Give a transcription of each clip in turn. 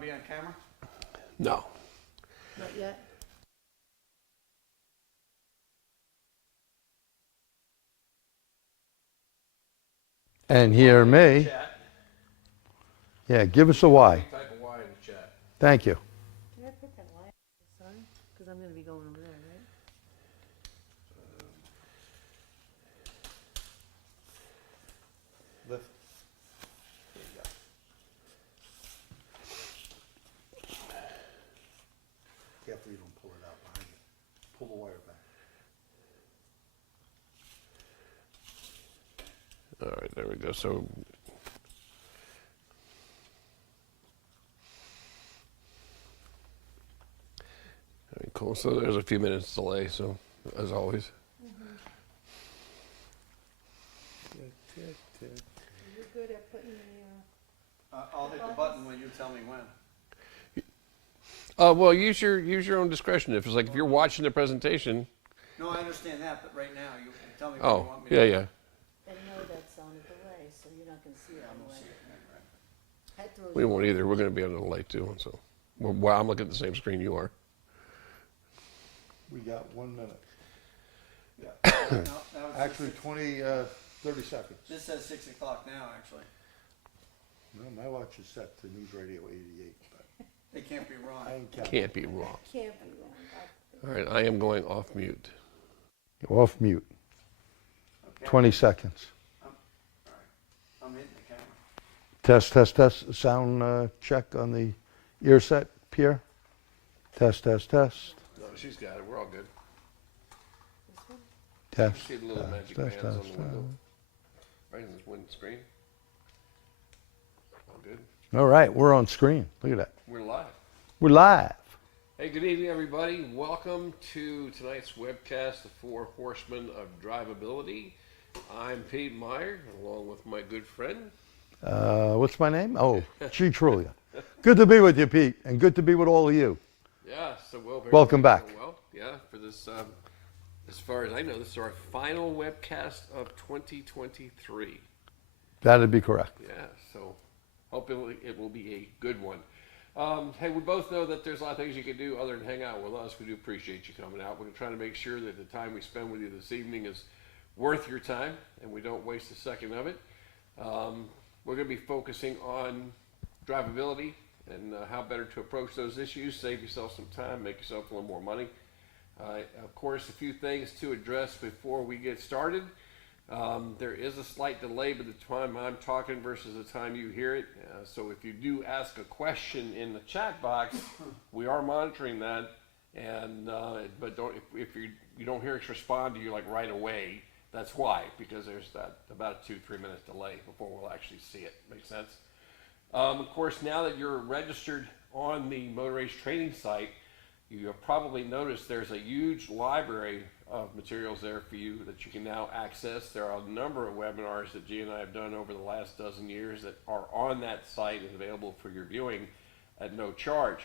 to be on camera? No. Not yet? And hear me. Chat. Yeah, give us a Y. Type of Y in the chat. Thank you. Can I put that light on? Because I'm going to be going over there, right? Lift. There you go. Careful you don't pull it out behind you. Pull the wire back. All right, there we go. So, all right, cool. So there's a few minutes delay. So, as always. You're good at putting the, I'll hit the button when you tell me when. Well, use your own discretion. If you're watching the presentation. No, I understand that, but right now, you tell me when you Oh, want me to. yeah. I know that's on a delay, so you're not going to see it I on the won't way. see it, right. That throws We you won't off. either. We're going to be on the light too. So, well, I'm looking at the same screen you are. We got 1 minute. Yeah. No, now it's Actually, just- 30 seconds. This says 6 o'clock now, actually. No, my watch is set to News Radio 88, but They can't be wrong. I ain't counting. Can't be wrong. Can't be wrong. All right, I am going off mute. Off mute. Okay. 20 seconds. All right. I'm hitting the camera. Test, test, test. Sound check on the ear set, Pierre. Test, test, test. No, she's got it. We're all good. This one? Test. See the little test, magic test, bands on test, the window. Right in this window screen. All good. All right, we're on screen. Look at that. We're live. We're live. Hey, good evening, everybody. Welcome to tonight's webcast, The Four Horsemen of Drivability. I'm Pete Meier, along with my good friend. What's my name? Oh, Truglia. Good to be with you, Pete, and good to be with all of you. Yeah, so well. Welcome back. Well, yeah, for this, as far as I know, this is our final webcast of 2023. That'd be correct. Yeah, so hopefully it will be a good one. Hey, we both know that there's a lot of things you can do other than hang out with us. We do appreciate you coming out. We're trying to make sure that the time we spend with you this evening is worth your time and we don't waste a second of it. We're going to be focusing on drivability and how better to approach those issues, save yourself some time, make yourself a little more money. Of course, a few things to address before we get started. There is a slight delay by the time I'm talking versus the time you hear it. So if you do ask a question in the chat box, we are monitoring that. And but if you don't hear us respond to you like right away, that's why, because there's that about a 2-3 minute delay before we'll actually see it. Make sense? Of course, now that you're registered on the Motor Rage training site, you have probably noticed there's a huge library of materials there for you that you can now access. There are a number of webinars that G and I have done over the last dozen years that are on that site and available for your viewing at no charge.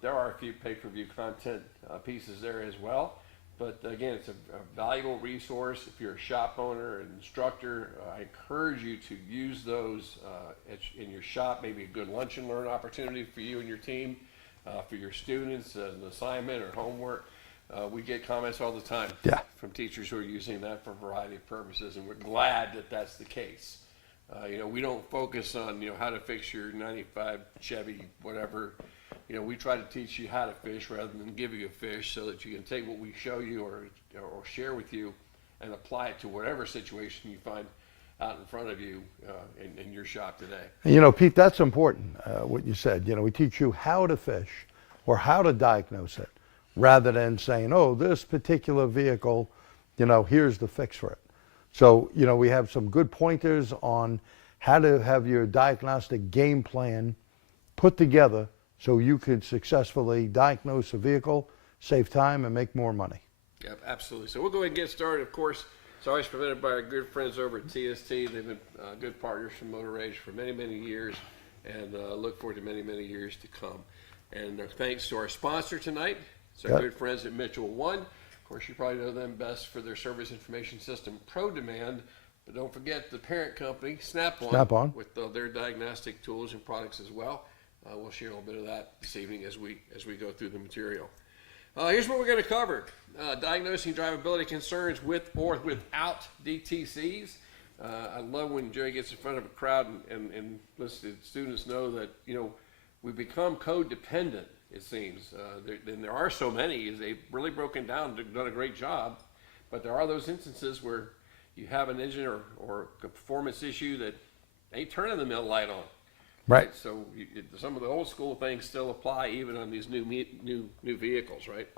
There are a few pay-per-view content pieces there as well. But again, it's a valuable resource. If you're a shop owner and instructor, I encourage you to use those in your shop. Maybe a good lunch and learn opportunity for you and your team, for your students, an assignment or homework. We get comments all the time from teachers who are using that for a variety of purposes, and we're glad that that's the case. We don't focus on how to fix your 95 Chevy, whatever. We try to teach you how to fish rather than give you a fish, so that you can take what we show you or share with you and apply it to whatever situation you find out in front of you in your shop today. And Pete, that's important, what you said. We teach you how to fish or how to diagnose it, rather than saying, oh, this particular vehicle, here's the fix for it. So, we have some good pointers on how to have your diagnostic game plan put together so you could successfully diagnose a vehicle, save time, and make more money. Yep, absolutely. So we'll go ahead and get started. Of course, it's always presented by our good friends over at TST. They've been good partners from Motor Rage for many, many years, and look forward to many, many years to come. And thanks to our sponsor tonight. It's our good friends at Mitchell One. Of course, you probably know them best for their service information system, Pro Demand. But don't forget the parent company, Snap-on, Snap-on. with their diagnostic tools and products as well. We'll share a little bit of that this evening as we go through the material. Here's what we're going to cover. Diagnosing drivability concerns with or without DTCs. I love when Jerry gets in front of a crowd and lets the students know that, we become code-dependent, it seems. There are so many. They've really broken down, done a great job. But there are those instances where you have an engine or a performance issue that ain't turning the middle light on. Right. So some of the old school things still apply even on these new vehicles, right?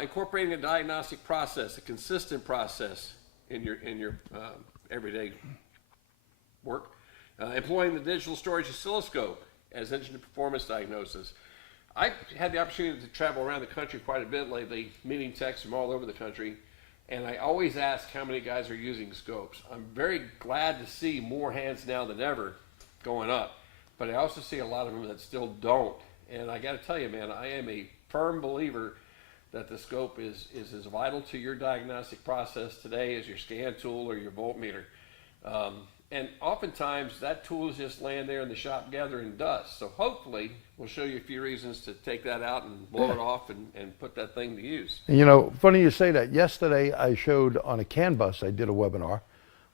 Incorporating a diagnostic process, a consistent process in your everyday work. Employing the digital storage oscilloscope as engine performance diagnosis. I had the opportunity to travel around the country quite a bit lately, meeting techs from all over the country, and I always ask how many guys are using scopes. I'm very glad to see more hands now than ever going up, but I also see a lot of them that still don't. And I got to tell you, man, I am a firm believer that the scope is as vital to your diagnostic process today as your scan tool or your voltmeter. And oftentimes that tool is just laying there in the shop gathering dust. So hopefully we'll show you a few reasons to take that out and blow it off and put that thing to use. Funny you say that. Yesterday I showed on a CAN bus, I did a webinar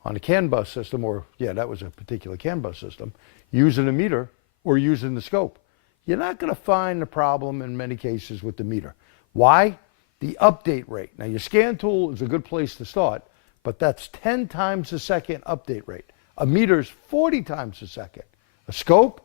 on a CAN bus system, that was a particular CAN bus system, using a meter or using the scope. You're not going to find the problem in many cases with the meter. Why? The update rate. Now your scan tool is a good place to start, but that's 10 times a second update rate. A meter's 40 times a second. A scope,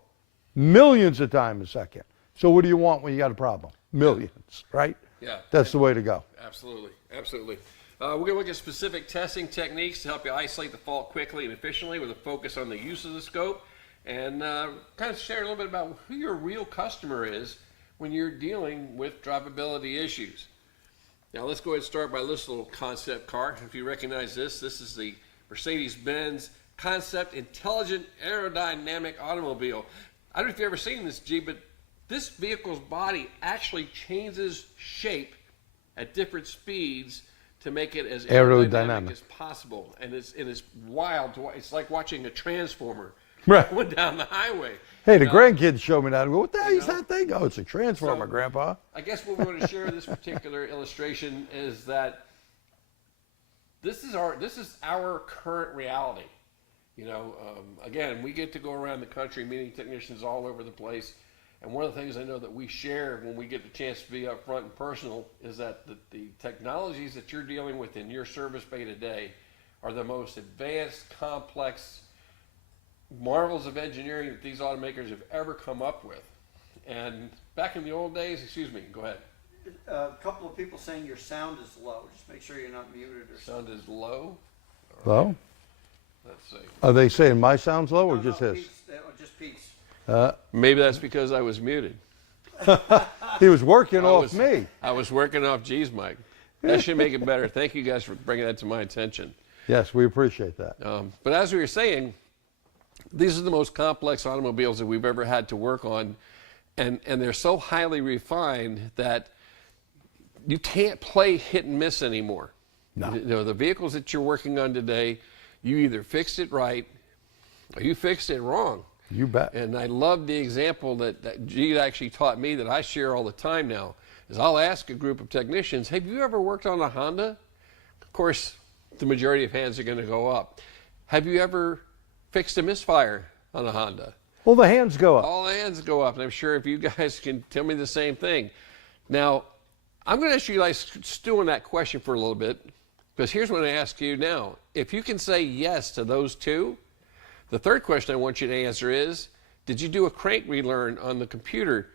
millions of times a second. So what do you want when you got a problem? Millions, right? Yeah. That's the way to go. Absolutely, absolutely. We're going to look at specific testing techniques to help you isolate the fault quickly and efficiently with a focus on the use of the scope, and kind of share a little bit about who your real customer is when you're dealing with drivability issues. Now let's go ahead and start by this little concept car. If you recognize this, this is the Mercedes-Benz Concept Intelligent Aerodynamic Automobile. I don't know if you've ever seen this, G, but this vehicle's body actually changes shape at different speeds to make it as aerodynamic as possible. And it's wild. It's like watching a transformer going down the highway. Hey, the grandkids show me that. I go, what the hell is that thing? Oh, it's a transformer, Grandpa. I guess what we want to share with this particular illustration is that this is our current reality. Again, we get to go around the country meeting technicians all over the place. And one of the things I know that we share when we get the chance to be up front and personal is that the technologies that you're dealing with in your service bay today are the most advanced, complex marvels of engineering that these automakers have ever come up with. And back in the old days, go ahead. A couple of people saying your sound is low. Just make sure you're not muted or Sound is low. Low? Let's see. Are they saying my sound's low or No, just his? Pete's, just Pete's. Maybe that's because I was muted. He was working off me. I was working off G's mic. That should make it better. Thank you guys for bringing that to my attention. Yes, we appreciate that. But as we were saying, these are the most complex automobiles that we've ever had to work on, and they're so highly refined that you can't play hit and miss anymore. No. The vehicles that you're working on today, you either fixed it right or you fixed it wrong. You bet. And I love the example that G actually taught me that I share all the time now, is I'll ask a group of technicians, have you ever worked on a Honda? Of course, the majority of hands are going to go up. Have you ever fixed a misfire on a Honda? Well, the hands go up. All the hands go up, and I'm sure if you guys can tell me the same thing. Now, I'm going to ask you guys stew on that question for a little bit, because here's what I ask you now. If you can say yes to those two, the third question I want you to answer is, did you do a crank relearn on the computer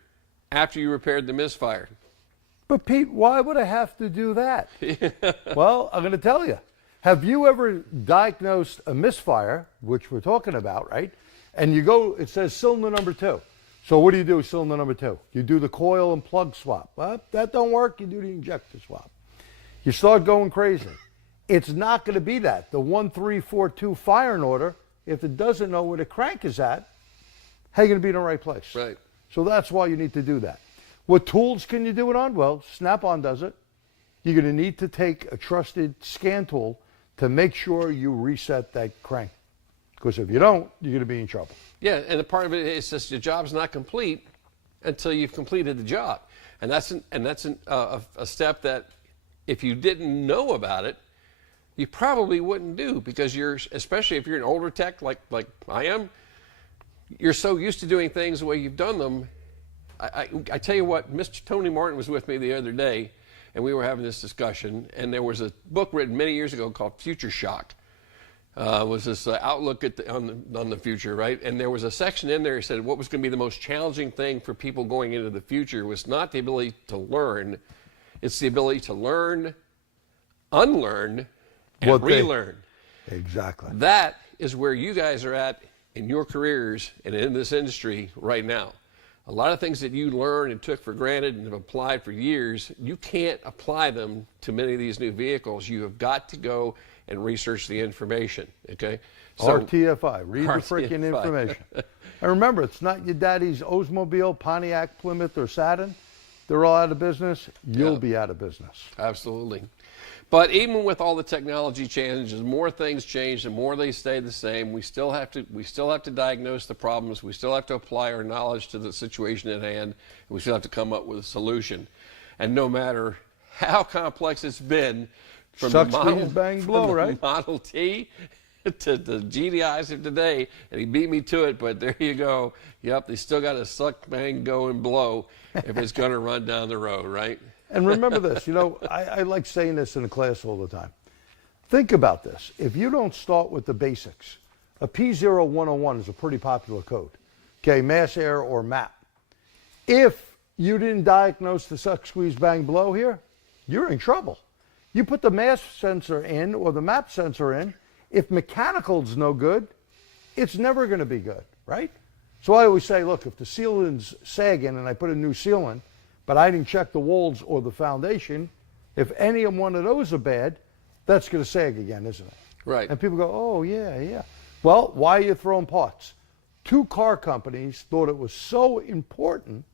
after you repaired the misfire? But Pete, why would I have to do that? Well, I'm going to tell you. Have you ever diagnosed a misfire, which we're talking about, right? And you go, it says cylinder number 2. So what do you do with cylinder number 2? You do the coil and plug swap. Well, that don't work, you do the injector swap. You start going crazy. It's not going to be that. The 1342 firing order, if it doesn't know where the crank is at, how are you going to be in the right place? Right. So that's why you need to do that. What tools can you do it on? Well, Snap-on does it. You're going to need to take a trusted scan tool to make sure you reset that crank. Because if you don't, you're going to be in trouble. Yeah, and the part of it is just your job's not complete until you've completed the job, and that's a step that if you didn't know about it, you probably wouldn't do, because especially if you're an older tech like I am, you're so used to doing things the way you've done them. I tell you what, Mr. Tony Martin was with me the other day, and we were having this discussion, and there was a book written many years ago called Future Shock. Was this outlook on the future, right? And there was a section in there that said what was going to be the most challenging thing for people going into the future was not the ability to learn, it's the ability to learn, unlearn, and relearn. Exactly. That is where you guys are at in your careers and in this industry right now. A lot of things that you learned and took for granted and have applied for years, you can't apply them to many of these new vehicles. You have got to go and research the information, okay? So, RTFI, read the freaking RTFI. information. And remember, it's not your daddy's Oldsmobile, Pontiac, Plymouth, or Saturn. They're all out of business. You'll Yeah. be out of business. Absolutely. But even with all the technology changes, more things change, the more they stay the same. We still have to diagnose the problems. We still have to apply our knowledge to the situation at hand. And we still have to come up with a solution. And no matter how complex it's been, from Suck, the squeeze, bang, blow, from the right? Model T to the GDIs of today, and he beat me to it, but there you go. Yep, they still got to suck, bang, go, and blow if it's going to run down the road, right? And remember this, I like saying this in the class all the time. Think about this. If you don't start with the basics, a P0101 is a pretty popular code, okay, mass, air, or map. If you didn't diagnose the suck, squeeze, bang, blow here, you're in trouble. You put the mass sensor in or the map sensor in, if mechanical's no good, it's never going to be good, right? So I always say, look, if the ceiling's sagging and I put a new ceiling, but I didn't check the walls or the foundation, if any of one of those are bad, that's going to sag again, isn't it? Right. And people go, oh, yeah, yeah. Well, why are you throwing parts? 2 car companies thought it was so important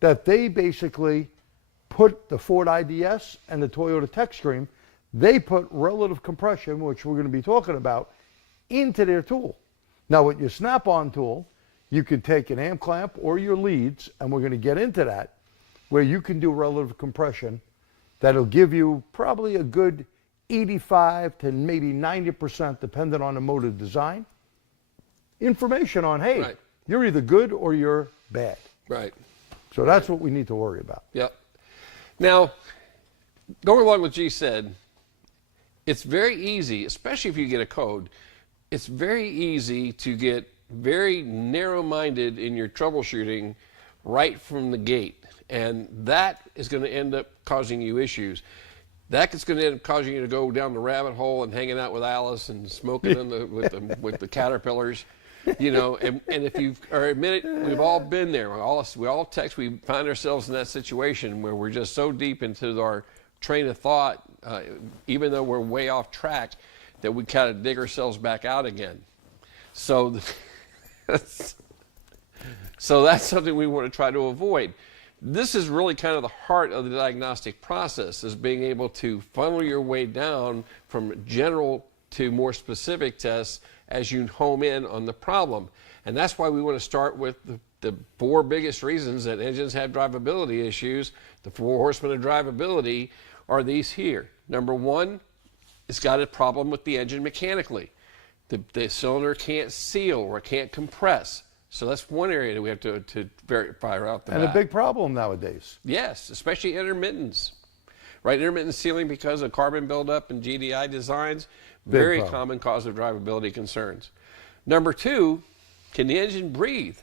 that they basically put the Ford IDS and the Toyota TechStream, they put relative compression, which we're going to be talking about, into their tool. Now, with your Snap-on tool, you can take an amp clamp or your leads, and we're going to get into that, where you can do relative compression that'll give you probably a good 85 to maybe 90%, depending on the motor design, information on, hey, Right. you're either good or you're bad. Right. So that's what we need to worry about. Yep. Now, going along with G said, it's very easy, especially if you get a code, it's very easy to get very narrow-minded in your troubleshooting right from the gate. And that is going to end up causing you issues. That is going to end up causing you to go down the rabbit hole and hanging out with Alice and smoking with the caterpillars. And if you are admit it, we've all been there. We all text. We find ourselves in that situation where we're just so deep into our train of thought, even though we're way off track, that we kind of dig ourselves back out again. So that's something we want to try to avoid. This is really kind of the heart of the diagnostic process, is being able to funnel your way down from general to more specific tests as you home in on the problem. And that's why we want to start with the 4 biggest reasons that engines have drivability issues. The 4 horsemen of drivability are these here. Number 1, it's got a problem with the engine mechanically. The cylinder can't seal or can't compress. So that's one area that we have to verify right off the bat. And a big problem nowadays. Yes, especially intermittence. Right, intermittent sealing because of carbon buildup and GDI designs, very problem. common cause of drivability concerns. Number 2, can the engine breathe?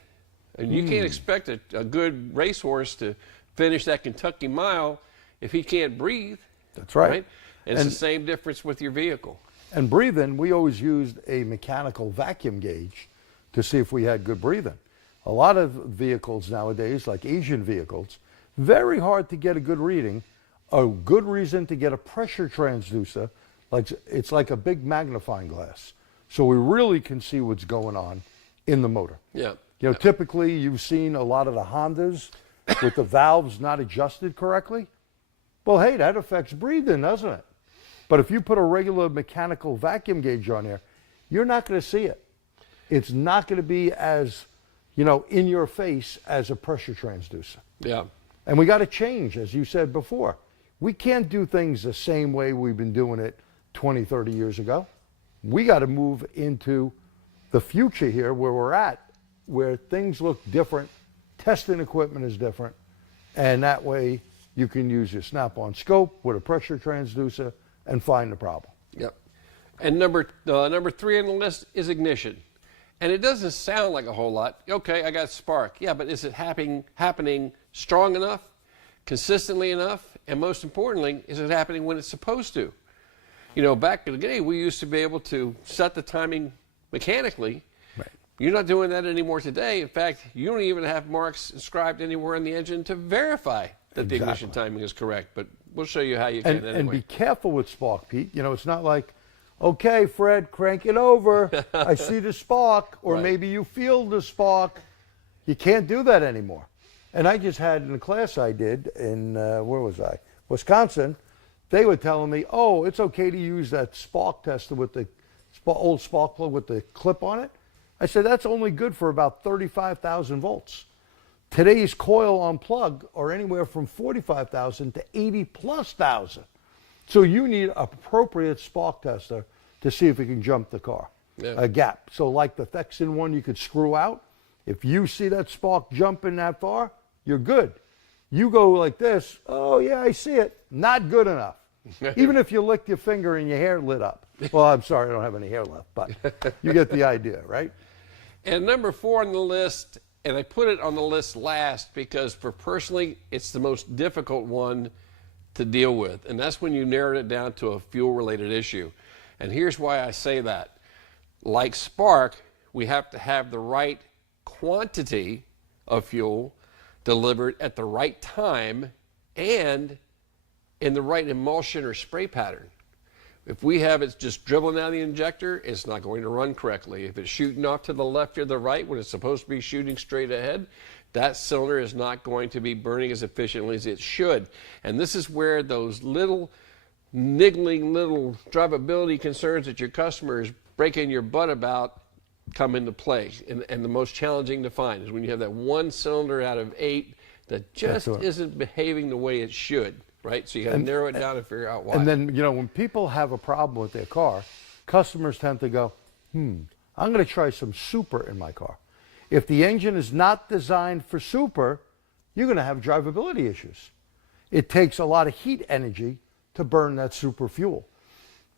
And you can't expect a good racehorse to finish that Kentucky mile if he can't breathe. That's right. And it's the same difference with your vehicle. And breathing, we always used a mechanical vacuum gauge to see if we had good breathing. A lot of vehicles nowadays, like Asian vehicles, very hard to get a good reading. A good reason to get a pressure transducer, it's like a big magnifying glass. So we really can see what's going on in the motor. Yeah. Typically you've seen a lot of the Hondas with the valves not adjusted correctly. Well, hey, that affects breathing, doesn't it? But if you put a regular mechanical vacuum gauge on there, you're not going to see it. It's not going to be as, in your face as a pressure transducer. Yeah. And we got to change, as you said before. We can't do things the same way we've been doing it 20, 30 years ago. We got to move into the future here where we're at, where things look different, testing equipment is different, and that way you can use your snap-on scope with a pressure transducer and find the problem. Yep. And number 3 on the list is ignition. And it doesn't sound like a whole lot. Okay, I got spark. Yeah, but is it happening strong enough, consistently enough, and most importantly, is it happening when it's supposed to? Back in the day, we used to be able to set the timing mechanically. Right. You're not doing that anymore today. In fact, you don't even have marks inscribed anywhere on the engine to verify that the ignition timing is correct. But we'll show you how you can anyway. And be careful with spark, Pete. It's not like, okay, Fred, crank it over. I see the spark, or Right. maybe you feel the spark. You can't do that anymore. And I just had in a class I did in, where was I? Wisconsin. They were telling me, oh, it's okay to use that spark tester with the old spark plug with the clip on it. I said, that's only good for about 35,000 volts. Today's coil on plug are anywhere from 45,000 to 80+ thousand. So you need appropriate spark tester to see if it can jump the car, a gap. So like the Thexin one you could screw out, if you see that spark jumping that far, you're good. You go like this, oh yeah, I see it. Not good enough. Even if you licked your finger and your hair lit up. Well, I'm sorry, I don't have any hair left, but you get the idea, right? And number 4 on the list, and I put it on the list last because for personally, it's the most difficult one to deal with. And that's when you narrowed it down to a fuel-related issue. And here's why I say that. Like spark, we have to have the right quantity of fuel delivered at the right time and in the right emulsion or spray pattern. If we have it just dribbling out of the injector, it's not going to run correctly. If it's shooting off to the left or the right when it's supposed to be shooting straight ahead, that cylinder is not going to be burning as efficiently as it should. And this is where those little niggling little drivability concerns that your customer is breaking your butt about come into play. And the most challenging to find is when you have that one cylinder out of 8 that just isn't behaving the way it should. Right? So you got to narrow it down and figure out why. And then, when people have a problem with their car, customers tend to go, I'm going to try some super in my car. If the engine is not designed for super, you're going to have drivability issues. It takes a lot of heat energy to burn that super fuel.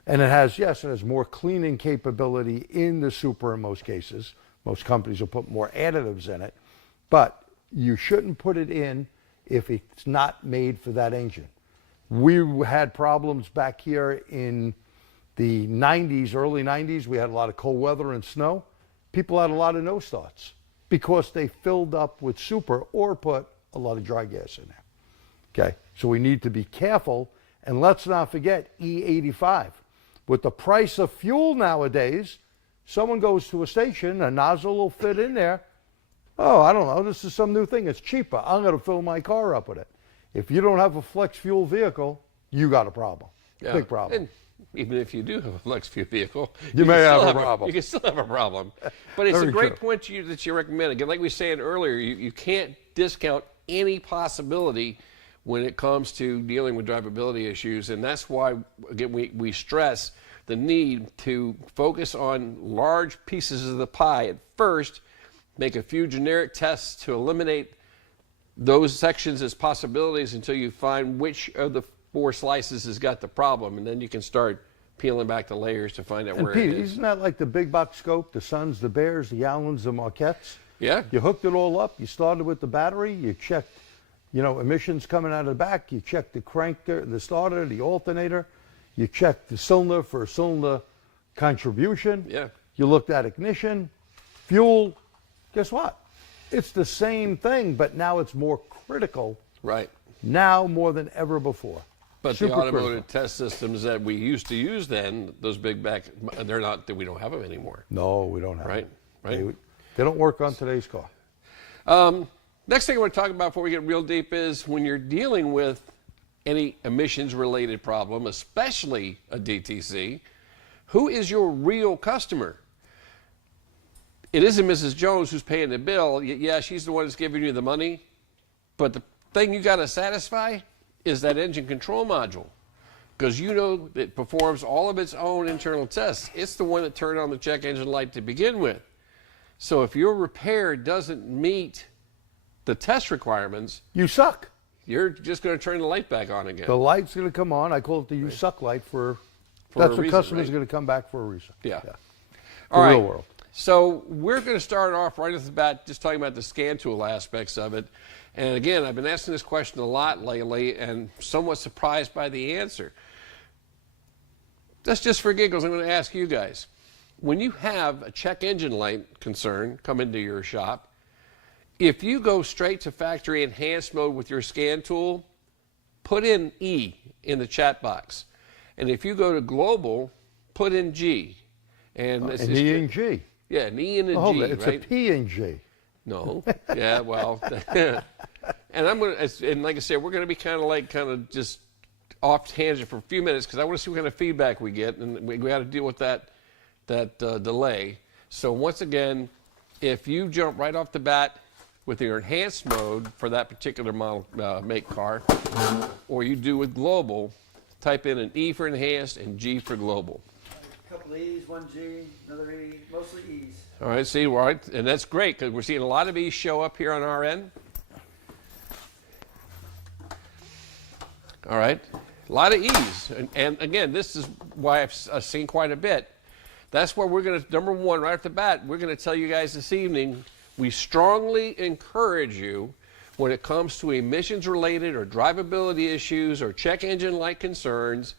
And it has more cleaning capability in the super in most cases. Most companies will put more additives in it. But you shouldn't put it in if it's not made for that engine. We had problems back here in the 90s, early 90s. We had a lot of cold weather and snow. People had a lot of no starts because they filled up with super or put a lot of dry gas in there. Okay, so we need to be careful. And let's not forget E85. With the price of fuel nowadays, someone goes to a station, a nozzle will fit in there. Oh, I don't know, this is some new thing, it's cheaper. I'm going to fill my car up with it. If you don't have a flex fuel vehicle, you got a problem. Yeah. Big problem. And even if you do have a flex fuel vehicle, You may can still have a problem. You can still have a problem. But it's a Very great true. point that you recommend. Again, like we were saying earlier, you can't discount any possibility when it comes to dealing with drivability issues. And that's why, again, we stress the need to focus on large pieces of the pie at first, make a few generic tests to eliminate those sections as possibilities until you find which of the 4 slices has got the problem, and then you can start peeling back the layers to find out And where Pete, it is. isn't that like the big box scope, the Suns, the Bears, the Allens, the Marquettes? Yeah. You hooked it all up, you started with the battery, you checked, emissions coming out of the back, you checked the crank, the starter, the alternator, you checked the cylinder for cylinder contribution. Yeah. You looked at ignition, fuel. Guess what? It's the same thing, but now it's more critical. Right. Now more than ever before. But Super the automotive critical. test systems that we used to use then, those big back, they're not, we don't have them anymore. No, we don't have Right, it. right. They don't work on today's car. Next thing I want to talk about before we get real deep is when you're dealing with any emissions related problem, especially a DTC, who is your real customer? it isn't Mrs. Jones who's paying the bill. Yeah, she's the one that's giving you the money. But the thing you got to satisfy is that engine control module. Because you know it performs all of its own internal tests. It's the one that turned on the check engine light to begin with. So if your repair doesn't meet the test requirements, You suck. you're just going to turn the light back on again. The light's going to come on. I call it the you suck light for For that's a what reason, customers right? are going to come back for a reason. Yeah. The All right. real world. So we're going to start off right off the bat just talking about the scan tool aspects of it. And again, I've been asking this question a lot lately and somewhat surprised by the answer. That's just for giggles. I'm going to ask you guys. When you have a check engine light concern come into your shop, if you go straight to factory enhanced mode with your scan tool, put in E in the chat box. And if you go to global, put in G. And it's An just- E and G. yeah, an E and a Oh, G, it's right? a P and G. No. Yeah, well. And I'm going to, and like I said, we're going to be kind of just off tangent for a few minutes because I want to see what kind of feedback we get, and we got to deal with that delay. So once again, if you jump right off the bat with your enhanced mode for that particular model make car, or you do with global, type in an E for enhanced and G for global. A couple of E's, one G, another E, mostly E's. All right, see, right, and that's great because we're seeing a lot of E's show up here on our end. All right, a lot of E's, and again, this is why I've seen quite a bit. That's why we're going to, number one, right off the bat, we're going to tell you guys this evening, we strongly encourage you when it comes to emissions-related or drivability issues or check engine light concerns,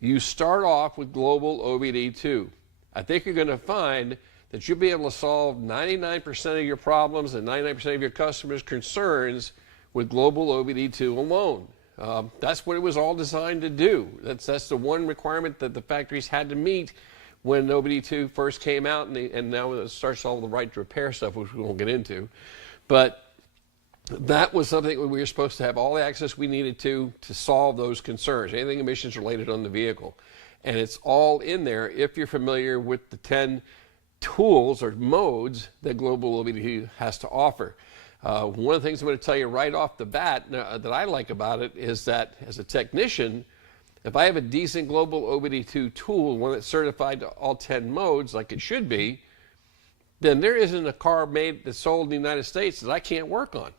you start off with Global OBD2. I think you're going to find that you'll be able to solve 99% of your problems and 99% of your customers' concerns with Global OBD2 alone. That's what it was all designed to do. That's the one requirement that the factories had to meet when OBD2 first came out, and now it starts all the right to repair stuff, which we won't get into. But that was something we were supposed to have all the access we needed to solve those concerns, anything emissions related on the vehicle. And it's all in there if you're familiar with the 10 tools or modes that Global OBD2 has to offer. One of the things I'm going to tell you right off the bat that I like about it is that as a technician, if I have a decent Global OBD2 tool, one that's certified to all 10 modes like it should be, then there isn't a car made that's sold in the United States that I can't work on.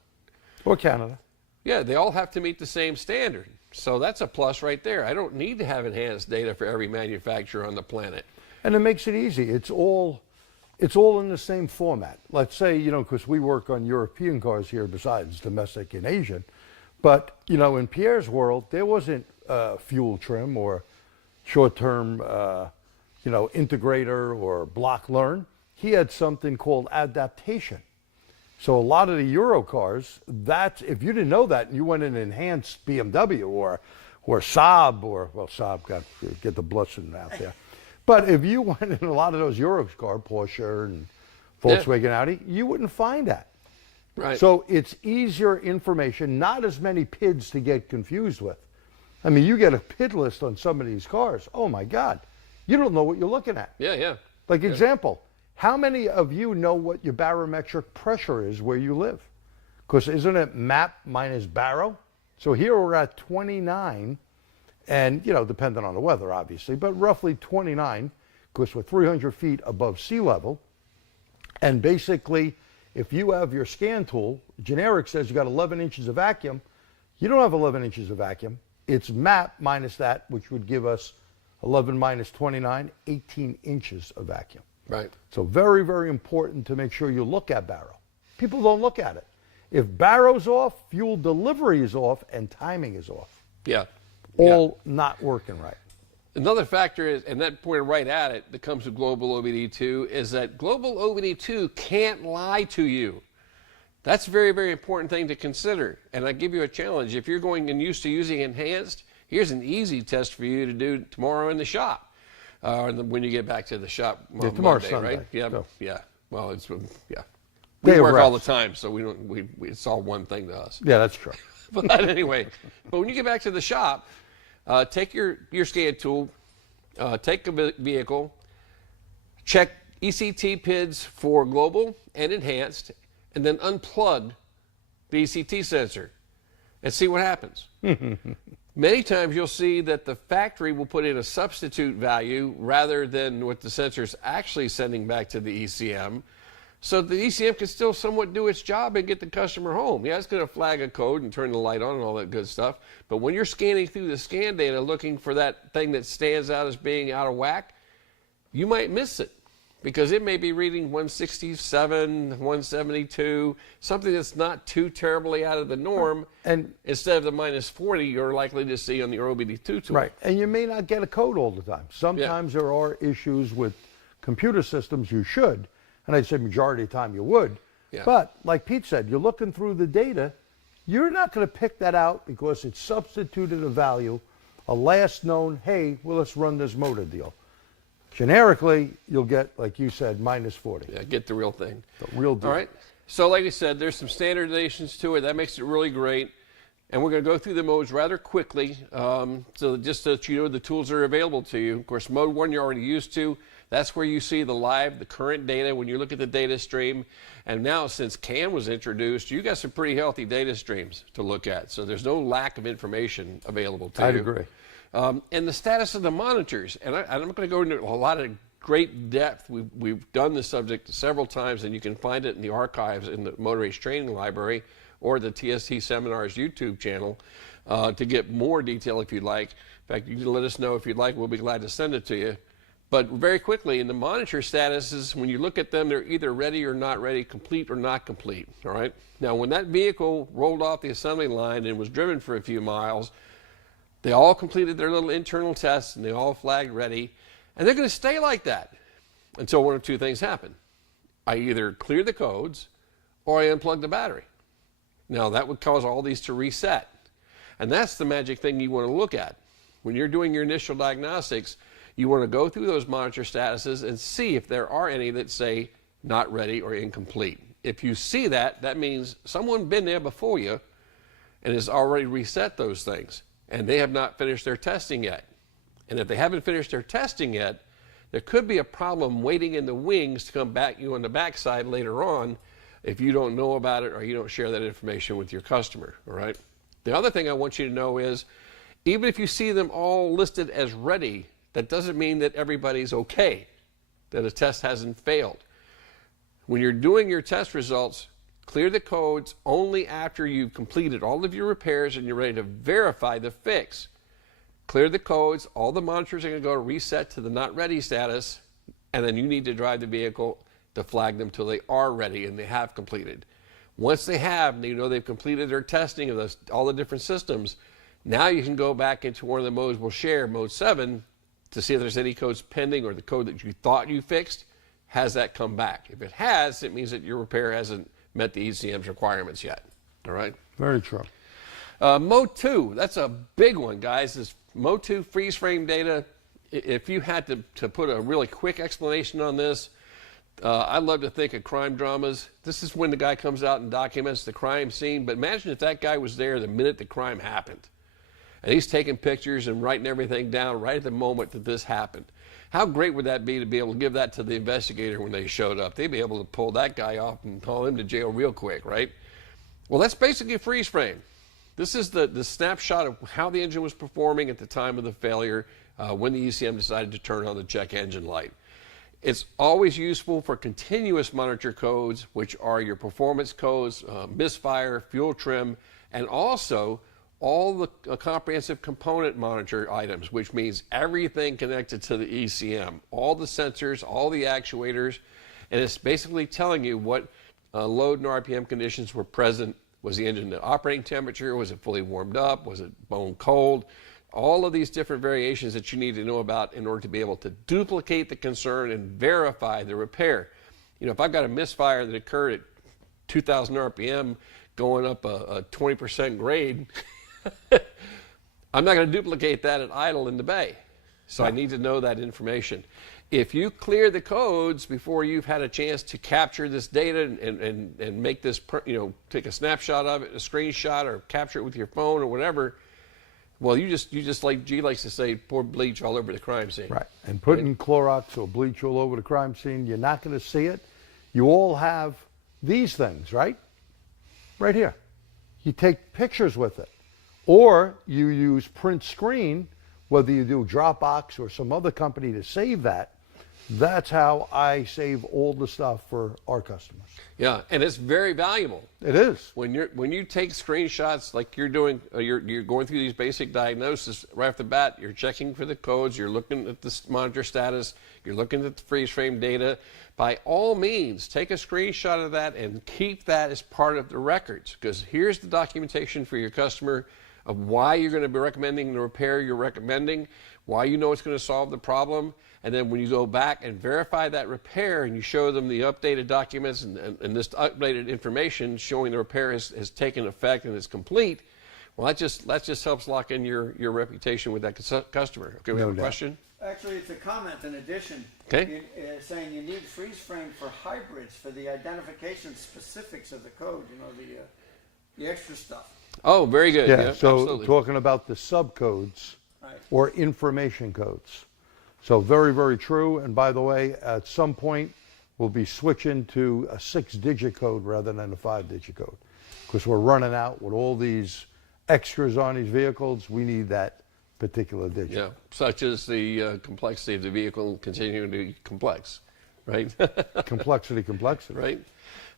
Or Canada. Yeah, they all have to meet the same standard. So that's a plus right there. I don't need to have enhanced data for every manufacturer on the planet. And it makes it easy. It's all in the same format. Let's say, because we work on European cars here besides domestic and Asian. But, in Pierre's world, there wasn't fuel trim or short-term, integrator or block learn. He had something called adaptation. So a lot of the Euro cars, if you didn't know that and you went in an enhanced BMW or Saab Saab got get the blushing out there. But if you went in a lot of those Euro cars, Porsche and Volkswagen, Audi, you wouldn't find that. Right. So it's easier information, not as many PIDs to get confused with. I mean, you get a PID list on some of these cars. Oh my God, you don't know what you're looking at. Yeah. Like example, how many of you know what your barometric pressure is where you live? Because isn't it MAP minus baro? So here we're at 29, and depending on the weather, obviously, but roughly 29, because we're 300 feet above sea level. And basically, if you have your scan tool, generic says you got 11 inches of vacuum. You don't have 11 inches of vacuum. It's MAP minus that, which would give us 11 minus 29, 18 inches of vacuum. Right. So very, very important to make sure you look at baro. People don't look at it. If baro's off, fuel delivery is off, and timing is off. Yeah. All not working right. Another factor is, and that pointed right at it, that comes with Global OBD2, is that Global OBD2 can't lie to you. That's a very, very important thing to consider. And I give you a challenge. If you're going and used to using enhanced, here's an easy test for you to do tomorrow in the shop. When you get back to the shop tomorrow's Monday, right? Sunday, Yeah, so. yeah. Well, it's Day we of work all the rest. time, so we don't. It's all one thing to us. Yeah, that's true. But anyway, when you get back to the shop, take your scan tool, take a vehicle, check ECT PIDs for global and enhanced, and then unplug the ECT sensor and see what happens. Many times you'll see that the factory will put in a substitute value rather than what the sensor's actually sending back to the ECM. So the ECM can still somewhat do its job and get the customer home. Yeah, it's going to flag a code and turn the light on and all that good stuff. But when you're scanning through the scan data looking for that thing that stands out as being out of whack, you might miss it because it may be reading 167, 172, something that's not too terribly out of the norm. And instead of the -40 you're likely to see on the OBD2 tool. Right, and you may not get a code all the time. Sometimes there are issues with computer systems you should, and I'd say majority of the time you would. Yeah. But like Pete said, you're looking through the data, you're not going to pick that out because it's substituted a value, a last known, hey, well, let's run this motor deal. Generically, you'll get, like you said, -40. Yeah, get the real thing. The real deal. All right. So like I said, there's some standardizations to it. That makes it really great. And we're going to go through the modes rather quickly. So just so that you know the tools are available to you. Of course, mode 1 you're already used to. That's where you see the current data when you look at the data stream. And now since CAN was introduced, you got some pretty healthy data streams to look at. So there's no lack of information available to you. I'd agree. And the status of the monitors. And I'm not going to go into a lot of great depth. We've done this subject several times, and you can find it in the archives in the Motor Race Training Library or the TST Seminars YouTube channel to get more detail if you'd like. In fact, you can let us know if you'd like. We'll be glad to send it to you. But very quickly, in the monitor statuses, when you look at them, they're either ready or not ready, complete or not complete. All right. Now, when that vehicle rolled off the assembly line and was driven for a few miles, they all completed their little internal tests and they all flagged ready. And they're going to stay like that until one of two things happen. I either clear the codes or I unplug the battery. Now, that would cause all these to reset. And that's the magic thing you want to look at. When you're doing your initial diagnostics, you want to go through those monitor statuses and see if there are any that say not ready or incomplete. If you see that, that means someone been there before you and has already reset those things, and they have not finished their testing yet. And if they haven't finished their testing yet, there could be a problem waiting in the wings to come back you on the backside later on if you don't know about it or you don't share that information with your customer, all right? The other thing I want you to know is, even if you see them all listed as ready, that doesn't mean that everybody's okay, that a test hasn't failed. When you're doing your test results, clear the codes only after you've completed all of your repairs and you're ready to verify the fix. Clear the codes, all the monitors are going to go to reset to the not ready status, and then you need to drive the vehicle to flag them till they are ready and they have completed. Once they have, and you know they've completed their testing of all the different systems, now you can go back into one of the modes we'll share, mode 7, to see if there's any codes pending or the code that you thought you fixed, has that come back. If it has, it means that your repair hasn't met the ECM's requirements yet. All right? Very true. Mode 2, that's a big one, guys. This Mode 2 freeze frame data, if you had to put a really quick explanation on this, I love to think of crime dramas. This is when the guy comes out and documents the crime scene, but imagine if that guy was there the minute the crime happened. And he's taking pictures and writing everything down right at the moment that this happened. How great would that be to be able to give that to the investigator when they showed up? They'd be able to pull that guy off and haul him to jail real quick, right? Well, that's basically a freeze frame. This is the snapshot of how the engine was performing at the time of the failure when the ECM decided to turn on the check engine light. It's always useful for continuous monitor codes, which are your performance codes, misfire, fuel trim, and also all the comprehensive component monitor items, which means everything connected to the ECM, all the sensors, all the actuators, and it's basically telling you what load and RPM conditions were present. Was the engine at operating temperature? Was it fully warmed up? Was it bone cold? All of these different variations that you need to know about in order to be able to duplicate the concern and verify the repair. You know, if I've got a misfire that occurred at 2,000 RPM going up a 20% grade, I'm not going to duplicate that at idle in the bay. So I need to know that information. If you clear the codes before you've had a chance to capture this data and make this, take a snapshot of it, a screenshot, or capture it with your phone or whatever, Well, you just like G likes to say, pour bleach all over the crime scene. Right. And putting Clorox or bleach all over the crime scene, you're not going to see it. You all have these things, right? Right here. You take pictures with it. Or you use print screen, whether you do Dropbox or some other company to save that. That's how I save all the stuff for our customers. Yeah, and it's very valuable. It is. When you take screenshots like you're doing, you're going through these basic diagnosis right off the bat. You're checking for the codes. You're looking at the monitor status. You're looking at the freeze frame data. By all means, take a screenshot of that and keep that as part of the records, because here's the documentation for your customer of why you're going to be recommending the repair you're recommending, why you know it's going to solve the problem. And then when you go back and verify that repair and you show them the updated documents and this updated information showing the repair has taken effect and is complete, well, that just helps lock in your reputation with that customer. Okay, we have a question? Actually, it's a comment in addition. Okay. Saying you need freeze frame for hybrids for the identification specifics of the code, you know, the extra stuff. Oh, very good. Yeah, Yeah, so absolutely. talking about the subcodes Right. or information codes. So very, very true. And by the way, at some point, we'll be switching to a 6-digit code rather than a 5-digit code, because we're running out with all these extras on these vehicles. We need that particular digit. Yeah, such as the complexity of the vehicle continuing to be complex, right? Complexity. Right.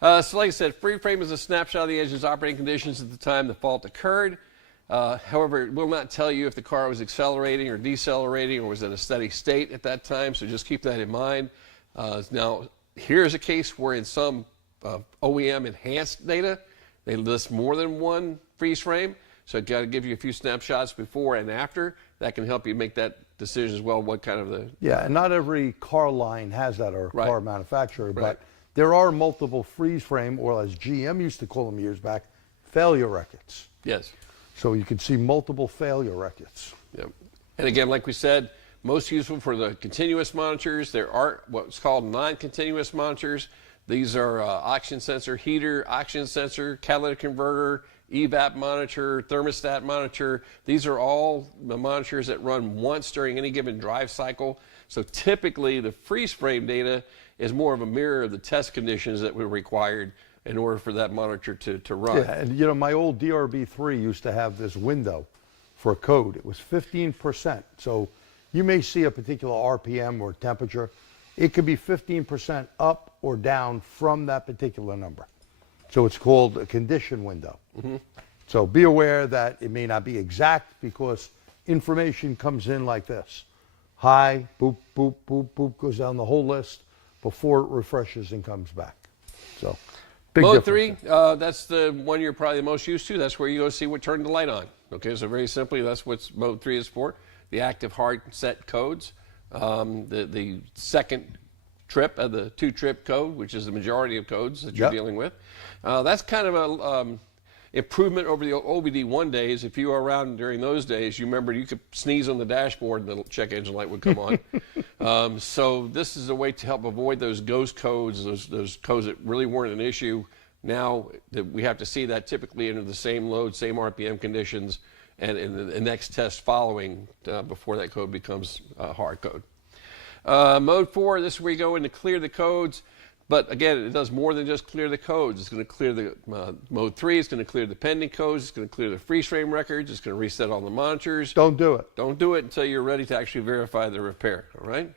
So like I said, free frame is a snapshot of the engine's operating conditions at the time the fault occurred. However, it will not tell you if the car was accelerating or decelerating or was in a steady state at that time, so just keep that in mind. Now, here's a case where in some OEM enhanced data, they list more than one freeze frame, so I've got to give you a few snapshots before and after. That can help you make that decision as well, what kind of the... Yeah, and not every car line has that, or Right. car manufacturer, Right. but there are multiple freeze frame, or as GM used to call them years back, failure records. Yes. So you can see multiple failure records. Yep. And again, like we said, most useful for the continuous monitors. There are what's called non-continuous monitors. These are oxygen sensor heater, oxygen sensor, catalytic converter, evap monitor, thermostat monitor. These are all the monitors that run once during any given drive cycle. So typically the freeze frame data is more of a mirror of the test conditions that were required in order for that monitor to run. Yeah, and you know, my old DRB3 used to have this window for a code. It was 15%. So you may see a particular RPM or temperature. It could be 15% up or down from that particular number. So it's called a condition window. Mm-hmm. So be aware that it may not be exact, because information comes in like this. High, boop, boop, boop, boop, goes down the whole list before it refreshes and comes back. So big Mode difference 3, there. that's the one you're probably the most used to. That's where you go see what turned the light on. Okay, so very simply, that's what Mode 3 is for. The active hard set codes. The second trip of the 2-trip code, which is the majority of codes that you're Yep. dealing with. That's kind of a improvement over the OBD1 days. If you were around during those days, you remember you could sneeze on the dashboard and the check engine light would come on. So this is a way to help avoid those ghost codes, those codes that really weren't an issue. Now that we have to see that typically under the same load, same RPM conditions, and in the next test following before that code becomes a hard code. Mode 4, this is where you go in to clear the codes. But again, it does more than just clear the codes. It's going to clear the Mode 3. It's going to clear the pending codes. It's going to clear the freeze frame records. It's going to reset all the monitors. Don't do it. Don't do it until you're ready to actually verify the repair. All right.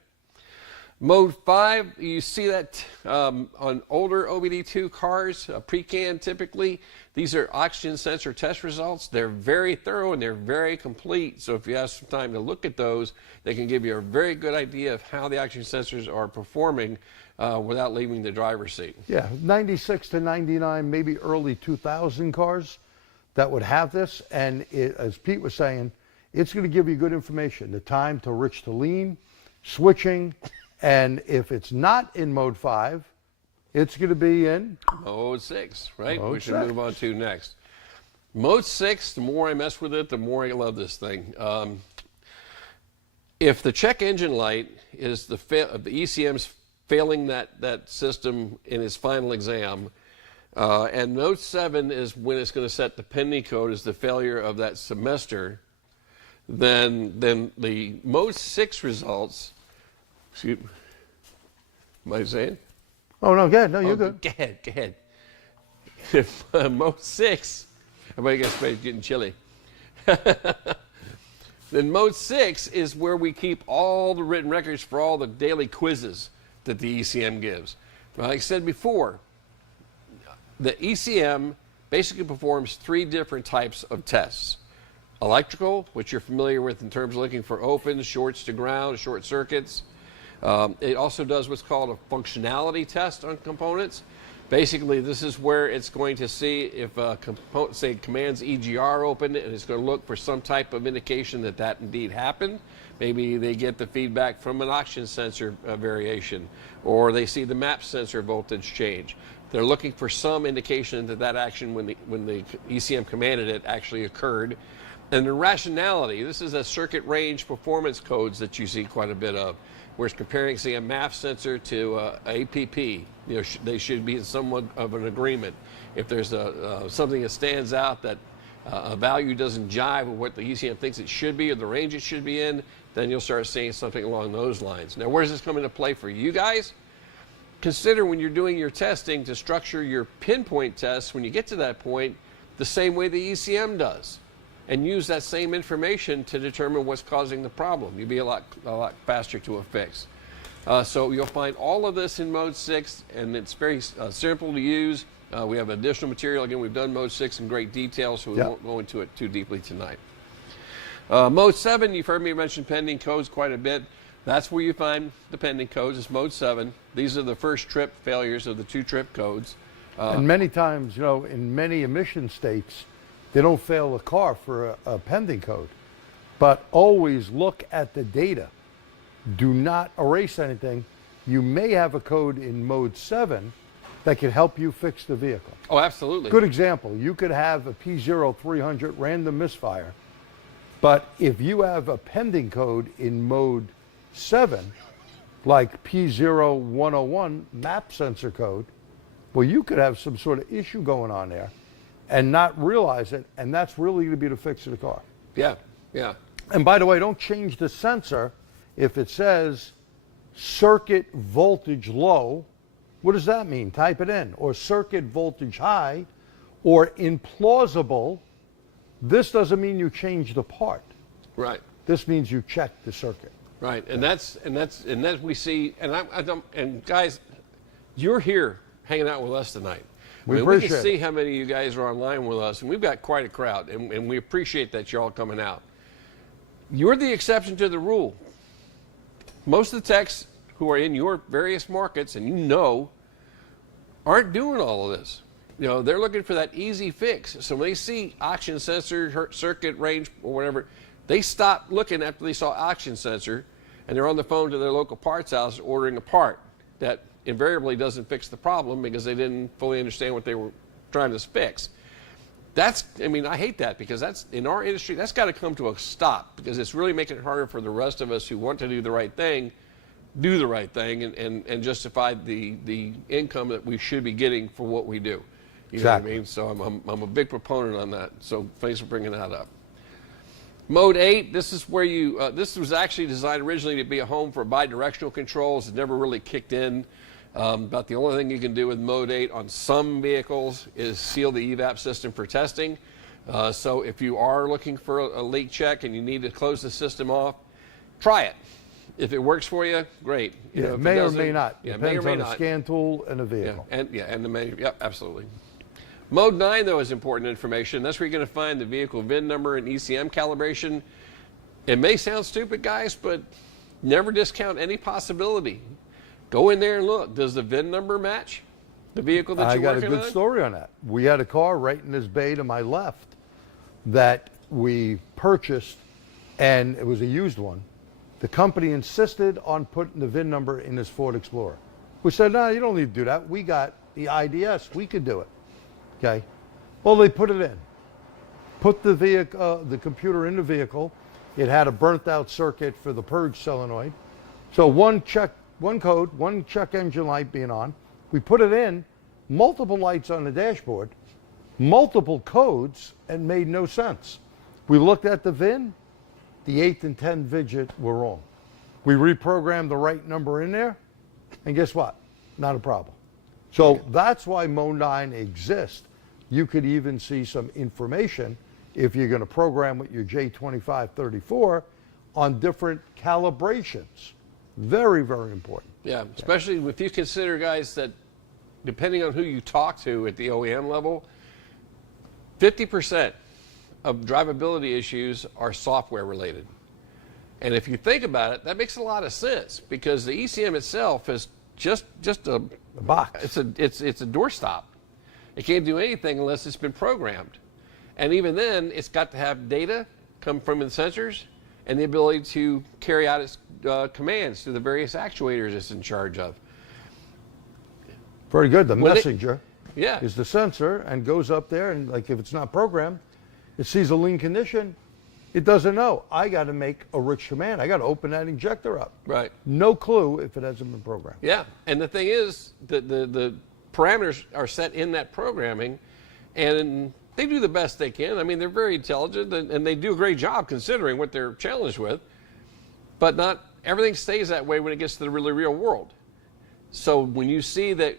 Mode 5, you see that on older OBD2 cars, pre-can typically. These are oxygen sensor test results. They're very thorough and they're very complete. So if you have some time to look at those, they can give you a very good idea of how the oxygen sensors are performing without leaving the driver's seat. Yeah, 96 to 99, maybe early 2000 cars that would have this. And it, as Pete was saying, it's going to give you good information. The time to rich to lean, switching. And if it's not in Mode 5, it's going to be in Mode 6, right? Mode We should 6. move on to next. Mode 6, the more I mess with it, the more I love this thing. If the check engine light is the ECM's failing that system in its final exam, and Mode 7 is when it's going to set the pending code as the failure of that semester, then the mode 6 results, excuse me, am I saying? Oh, no, go ahead. No, you're Oh, good. Go ahead, go ahead. If mode 6, everybody gets getting chilly. Then mode 6 is where we keep all the written records for all the daily quizzes that the ECM gives. Like I said before, the ECM basically performs 3 different types of tests. Electrical, which you're familiar with in terms of looking for opens, shorts to ground, short circuits. It also does what's called a functionality test on components. Basically, this is where it's going to see if a component, say, commands EGR open, and it's going to look for some type of indication that that indeed happened. Maybe they get the feedback from an oxygen sensor variation, or they see the map sensor voltage change. They're looking for some indication that that action, when the ECM commanded it, actually occurred. And the rationality, this is a circuit range performance codes that you see quite a bit of, where it's comparing, say, a MAF sensor to APP. You know, they should be in somewhat of an agreement. If there's something that stands out that a value doesn't jive with what the ECM thinks it should be or the range it should be in, then you'll start seeing something along those lines. Now, where does this come into play for you guys? Consider when you're doing your testing to structure your pinpoint tests, when you get to that point, the same way the ECM does, and use that same information to determine what's causing the problem. You'll be a lot faster to a fix. So you'll find all of this in mode 6, and it's very simple to use. We have additional material. Again, we've done mode 6 in great detail, so we won't go into it too deeply tonight. Mode 7, you've heard me mention pending codes quite a bit. That's where you find the pending codes. It's mode 7. These are the first trip failures of the 2-trip codes. And many times, you know, in many emission states, they don't fail a car for a pending code. But always look at the data. Do not erase anything. You may have a code in mode 7 that could help you fix the vehicle. Oh, absolutely. Good example, you could have a P0300 random misfire, but if you have a pending code in mode 7, like P0101 map sensor code, well, you could have some sort of issue going on there and not realize it, and that's really going to be the fix of the car. Yeah, yeah. And by the way, don't change the sensor if it says circuit voltage low. What does that mean? Type it in. Or circuit voltage high, or implausible. This doesn't mean you change the part. Right. This means you check the circuit. Right, and that's we see, and guys, you're here hanging out with us tonight. We can appreciate see it. how many of you guys are online with us, and we've got quite a crowd, and we appreciate that you're all coming out. You're the exception to the rule. Most of the techs who are in your various markets, and you know, aren't doing all of this. You know, they're looking for that easy fix. So when they see oxygen sensor, circuit range, or whatever, they stop looking after they saw oxygen sensor, and they're on the phone to their local parts house ordering a part that invariably doesn't fix the problem because they didn't fully understand what they were trying to fix. That's, I mean, I hate that, because that's, in our industry, that's got to come to a stop, because it's really making it harder for the rest of us who want to do the right thing and justify the income that we should be getting for what we do. You know what I mean? So I'm a big proponent on that. So thanks for bringing that up. Mode 8, this is where you, this was actually designed originally to be a home for bidirectional controls. It never really kicked in. About the only thing you can do with Mode 8 on some vehicles is seal the evap system for testing. So if you are looking for a leak check and you need to close the system off, try it. If it works for you, great. You know, It may or may not. Yeah, Depends may or may on the not. scan tool and the vehicle. And the manual. Yep, absolutely. Mode 9, though, is important information. That's where you're going to find the vehicle VIN number and ECM calibration. It may sound stupid, guys, but never discount any possibility. Go in there and look. Does the VIN number match the vehicle that you're working on? I got a good story on that. We had a car right in this bay to my left that we purchased, and it was a used one. The company insisted on putting the VIN number in this Ford Explorer. We said, no, you don't need to do that. We got the IDS. We could do it. Okay. Well, they put it in. Put the vehicle, the computer in the vehicle. It had a burnt out circuit for the purge solenoid. So one code, one check engine light being on. We put it in, multiple lights on the dashboard, multiple codes, and made no sense. We looked at the VIN. the 8th and 10th digit were wrong. We reprogrammed the right number in there, and guess what? Not a problem. So that's why Mode 9 exists. You could even see some information if you're going to program with your J2534 on different calibrations. Very, very important. Yeah, especially if you consider, guys, that depending on who you talk to at the OEM level, 50% of drivability issues are software related. And if you think about it, that makes a lot of sense because the ECM itself is just a box. It's a doorstop. It can't do anything unless it's been programmed. And even then, it's got to have data come from the sensors and the ability to carry out its commands to the various actuators it's in charge of. Very good. The When messenger Yeah. is the sensor and goes up there, and like if it's not programmed, it sees a lean condition. It doesn't know. I got to make a rich command. I got to open that injector up. Right. No clue if it hasn't been programmed. Yeah, and the thing is that the parameters are set in that programming, and they do the best they can. I mean, they're very intelligent, and they do a great job considering what they're challenged with, but not everything stays that way when it gets to the really real world. So when you see that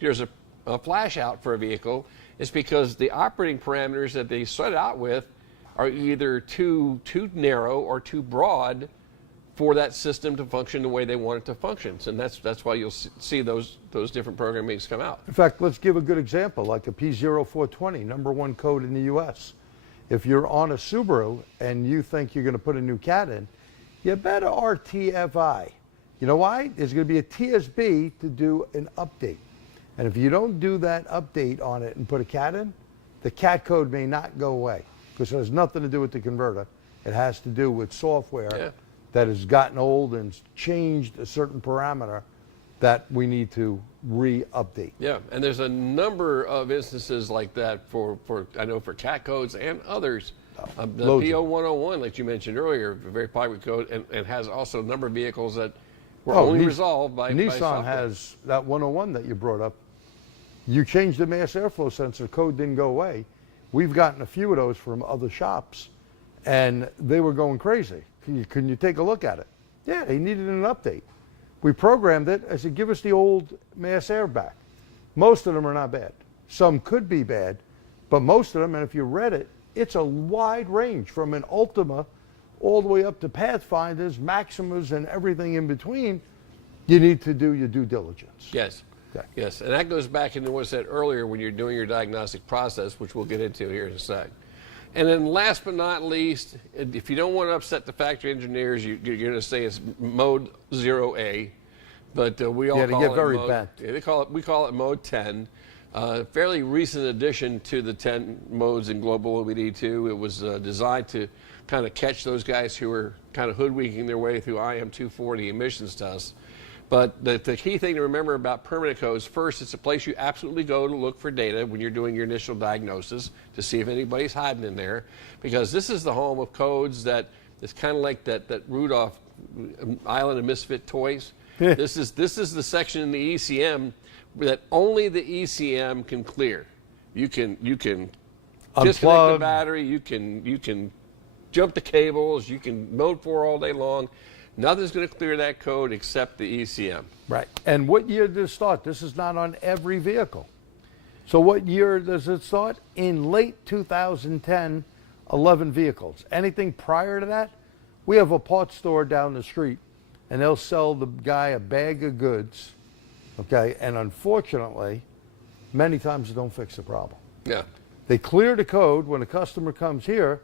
there's a flash out for a vehicle, it's because the operating parameters that they set out with are either too narrow or too broad for that system to function the way they want it to function. And that's why you'll see those different programmings come out. In fact, let's give a good example, like a P0420, #1 code in the US. If you're on a Subaru and you think you're going to put a new cat in, you better RTFI. You know why? There's going to be a TSB to do an update. And if you don't do that update on it and put a cat in, the cat code may not go away because it has nothing to do with the converter. It has to do with software that has gotten old and changed a certain parameter that we need to re-update. Yeah, and there's a number of instances like that for I know for cat codes and others. The P0101, like you mentioned earlier, a very popular code, and has also a number of vehicles that were only resolved by Nissan software. has that 101 that you brought up. You changed the mass airflow sensor, code didn't go away. We've gotten a few of those from other shops, and they were going crazy. Can you take a look at it? Yeah, they needed an update. We programmed it. I said, give us the old mass air back. Most of them are not bad. Some could be bad, but most of them, and if you read it, it's a wide range from an Ultima all the way up to Pathfinders, Maximas, and everything in between. You need to do your due diligence. Yes. Okay. Yes, and that goes back into what I said earlier when you're doing your diagnostic process, which we'll get into here in a sec. And then last but not least, if you don't want to upset the factory engineers, you're going to say it's mode 0A, but we all call it very mode, bent. yeah, we call it mode 10. Fairly recent addition to the 10 modes in global OBD2. It was designed to kind of catch those guys who were kind of hoodwinking their way through IM 240 emissions tests. But the key thing to remember about permanent codes, first, it's a place you absolutely go to look for data when you're doing your initial diagnosis to see if anybody's hiding in there. Because this is the home of codes that it's kind of like that Rudolph Island of Misfit Toys. This is the section in the ECM that only the ECM can clear. You can disconnect the battery, you can jump the cables, you can mode 4 all day long. Nothing's going to clear that code except the ECM. Right. And what year did it start? This is not on every vehicle. So what year does it start? In late 2010, 11 vehicles. Anything prior to that? We have a parts store down the street, and they'll sell the guy a bag of goods, okay? And unfortunately, many times they don't fix the problem. Yeah. They clear the code. When a customer comes here,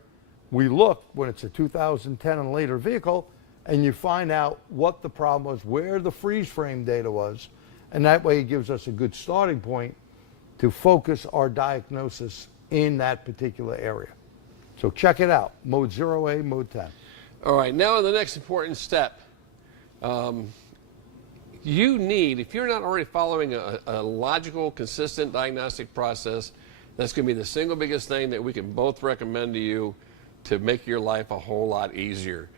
we look when it's a 2010 and later vehicle, and you find out what the problem was, where the freeze frame data was, and that way it gives us a good starting point to focus our diagnosis in that particular area. So check it out, mode 0A, mode 10. All right, now the next important step. You need, if you're not already following a logical, consistent diagnostic process, that's going to be the single biggest thing that we can both recommend to you to make your life a whole lot easier.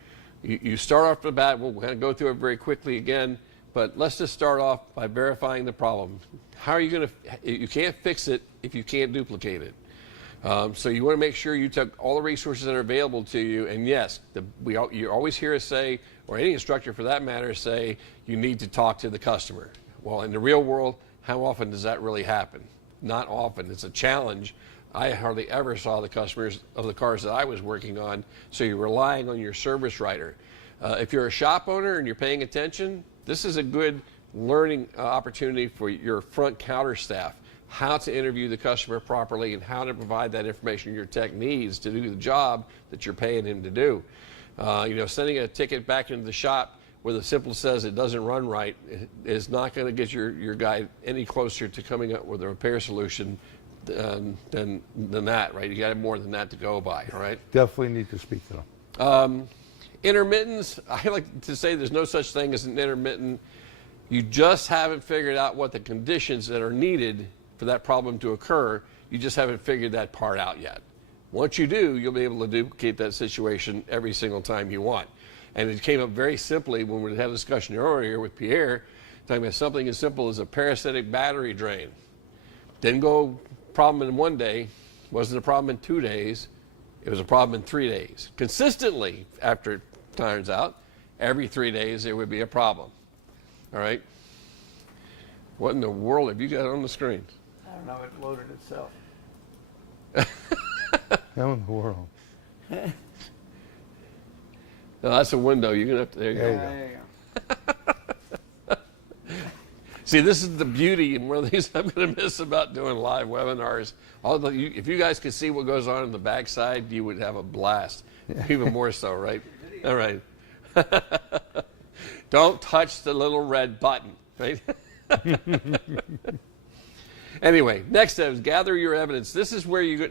You start off the bat, we'll kind of go through it very quickly again, but let's just start off by verifying the problem. How are you going to, you can't fix it if you can't duplicate it. So you want to make sure you took all the resources that are available to you. And yes, you always hear us say, or any instructor for that matter, say you need to talk to the customer. Well, in the real world, how often does that really happen? Not often. It's a challenge. I hardly ever saw the customers of the cars that I was working on, so you're relying on your service writer. If you're a shop owner and you're paying attention, this is a good learning opportunity for your front counter staff, how to interview the customer properly and how to provide that information your tech needs to do the job that you're paying him to do. Sending a ticket back into the shop where the simple says it doesn't run right is not going to get your guy any closer to coming up with a repair solution than that, right? You got more than that to go by, all right? Definitely need to speak to them. Intermittents, I like to say there's no such thing as an intermittent. You just haven't figured out what the conditions that are needed for that problem to occur. You just haven't figured that part out yet. Once you do, you'll be able to duplicate that situation every single time you want. And it came up very simply when we had a discussion earlier with Pierre, talking about something as simple as a parasitic battery drain. Didn't go problem in 1 day, wasn't a problem in 2 days, it was a problem in 3 days. Consistently, after it turns out, every 3 days there would be a problem. All right? What in the world have you got on the screen? I don't know, it loaded itself. How in the world? No, that's a window. You're gonna have to. There you There go. you There you go. See, this is the beauty and one of the things I'm going to miss about doing live webinars. If you guys could see what goes on in the backside, you would have a blast. Even more so, right? All right. Don't touch the little red button, right? Anyway, next step is gather your evidence. This is where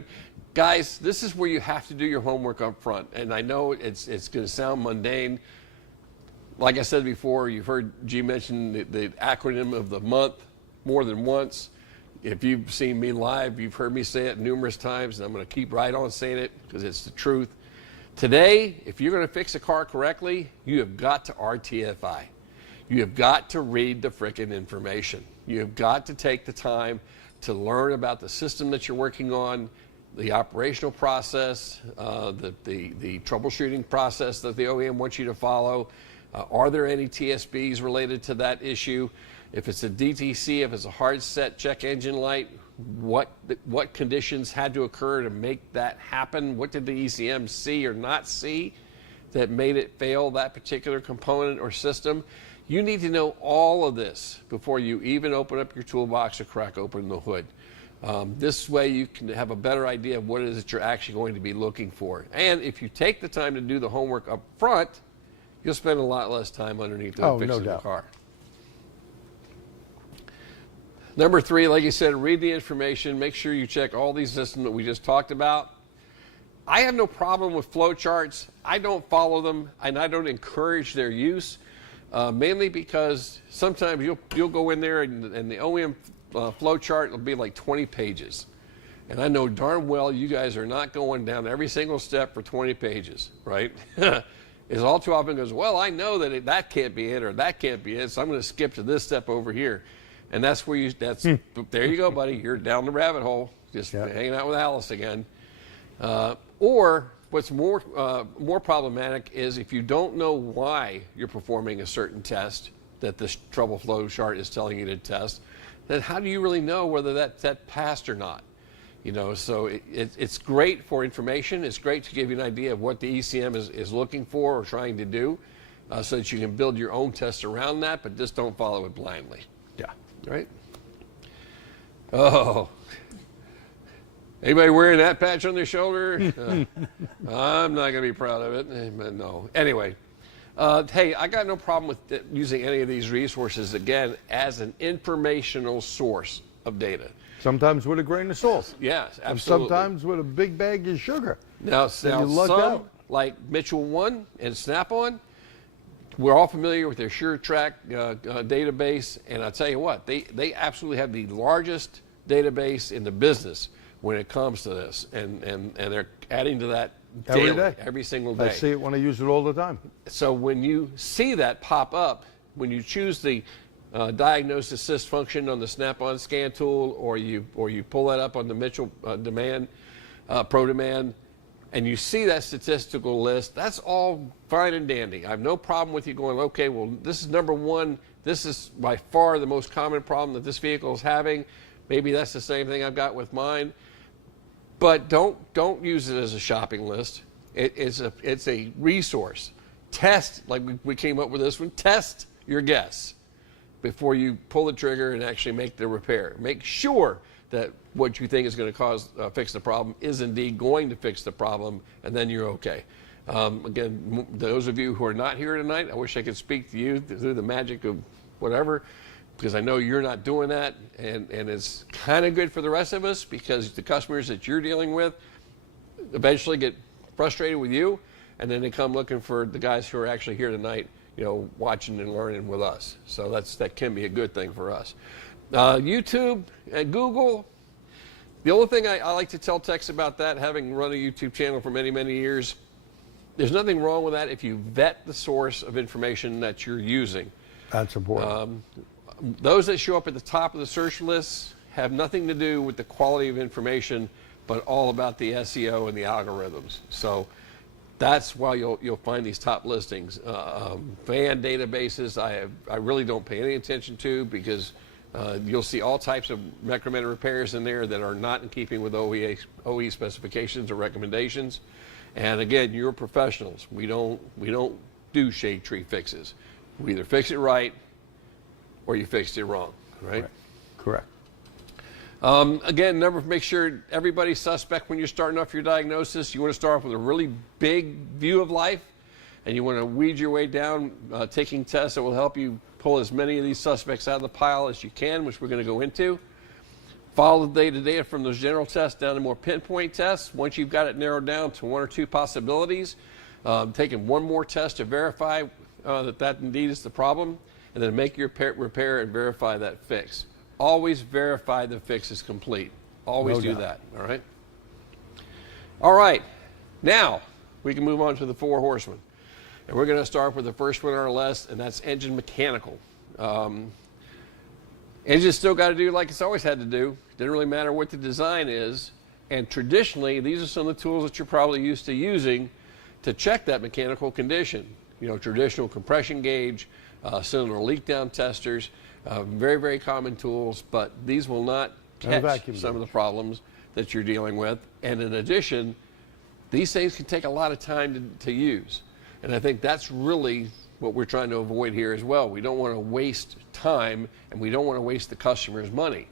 guys, this is where you have to do your homework up front. And I know it's going to sound mundane. Like I said before, you've heard G mention the acronym of the month more than once. If you've seen me live, you've heard me say it numerous times, and I'm going to keep right on saying it because it's the truth. Today, if you're going to fix a car correctly, you have got to RTFI. You have got to read the frickin' information. You have got to take the time to learn about the system that you're working on, the operational process, the troubleshooting process that the OEM wants you to follow. Are there any TSBs related to that issue? If it's a DTC, if it's a hard set check engine light, what conditions had to occur to make that happen? What did the ECM see or not see that made it fail that particular component or system? You need to know all of this before you even open up your toolbox or crack open the hood. This way you can have a better idea of what it is that you're actually going to be looking for. And if you take the time to do the homework up front, you'll spend a lot less time underneath the fixing the car. Number 3, like you said, read the information. Make sure you check all these systems that we just talked about. I have no problem with flow charts. I don't follow them, and I don't encourage their use, mainly because sometimes you'll go in there and the OEM flow chart will be like 20 pages. And I know darn well you guys are not going down every single step for 20 pages, right? Is all too often goes, well, I know that that can't be it or that can't be it, so I'm going to skip to this step over here. And that's where there you go, buddy. You're down the rabbit hole, just hanging out with Alice again. Or what's more problematic is if you don't know why you're performing a certain test that this trouble flow chart is telling you to test, then how do you really know whether that passed or not? So it's great for information. It's great to give you an idea of what the ECM is looking for or trying to do so that you can build your own tests around that, but just don't follow it blindly. Yeah. Right? Oh. Anybody wearing that patch on their shoulder? I'm not going to be proud of it. But no. Anyway, hey, I got no problem with using any of these resources, again, as an informational source of data. Sometimes with a grain of salt. Yes, absolutely. And sometimes with a big bag of sugar. Now some, like Mitchell 1 and Snap-on, we're all familiar with their SureTrack database, and I'll tell you what, they absolutely have the largest database in the business when it comes to this, and they're adding to that daily, every single day. I see it when I use it all the time. So when you see that pop up, when you choose the diagnose assist function on the Snap-on scan tool, or you pull that up on the Mitchell demand, pro demand, and you see that statistical list, that's all fine and dandy. I have no problem with you going, okay, well, this is number one. This is by far the most common problem that this vehicle is having. Maybe that's the same thing I've got with mine. But don't use it as a shopping list. It's a resource. Test, like we came up with this one, test your guess before you pull the trigger and actually make the repair. Make sure that what you think is going to fix the problem is indeed going to fix the problem, and then you're okay. Again, those of you who are not here tonight, I wish I could speak to you through the magic of whatever, because I know you're not doing that, and it's kind of good for the rest of us, because the customers that you're dealing with eventually get frustrated with you, and then they come looking for the guys who are actually here tonight, watching and learning with us. So that can be a good thing for us. YouTube and Google, the only thing I like to tell techs about that, having run a YouTube channel for many, many years, there's nothing wrong with that if you vet the source of information that you're using. That's important. Those that show up at the top of the search lists have nothing to do with the quality of information, but all about the SEO and the algorithms. So that's why you'll find these top listings. Fan databases, I really don't pay any attention to, because you'll see all types of recommended repairs in there that are not in keeping with OE specifications or recommendations. And again, you're professionals. We don't do shade tree fixes. We either fix it right or you fixed it wrong, right? Correct. Again, make sure everybody's suspect when you're starting off your diagnosis. You want to start off with a really big view of life, and you want to weed your way down, taking tests that will help you pull as many of these suspects out of the pile as you can, which we're going to go into. Follow the data from those general tests down to more pinpoint tests. Once you've got it narrowed down to one or two possibilities, taking one more test to verify that indeed is the problem, and then make your repair and verify that fix. Always verify the fix is complete. Always do that, all right? All right, now we can move on to the 4 horsemen. And we're going to start with the first one on our list, and that's engine mechanical. Engine's still got to do like it's always had to do. Doesn't really matter what the design is. And traditionally, these are some of the tools that you're probably used to using to check that mechanical condition. Traditional compression gauge, cylinder leak down testers, very, very common tools, but these will not catch some of the problems that you're dealing with. And in addition, these things can take a lot of time to use. And I think that's really what we're trying to avoid here as well. We don't want to waste time, and we don't want to waste the customer's money.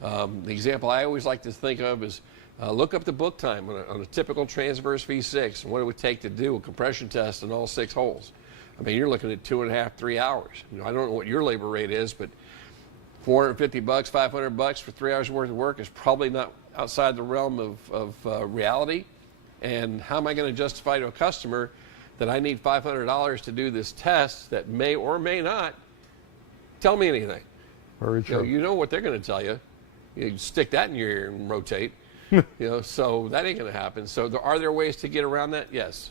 The example I always like to think of is look up the book time on a typical transverse V6 and what it would take to do a compression test in all 6 holes. I mean, you're looking at 2.5, 3 hours. I don't know what your labor rate is, but $450, $500 for 3 hours worth of work is probably not outside the realm of reality. And how am I going to justify to a customer that I need $500 to do this test that may or may not tell me anything? Very true. You know what they're going to tell you. You stick that in your ear and rotate. So that ain't going to happen. So are there ways to get around that? Yes.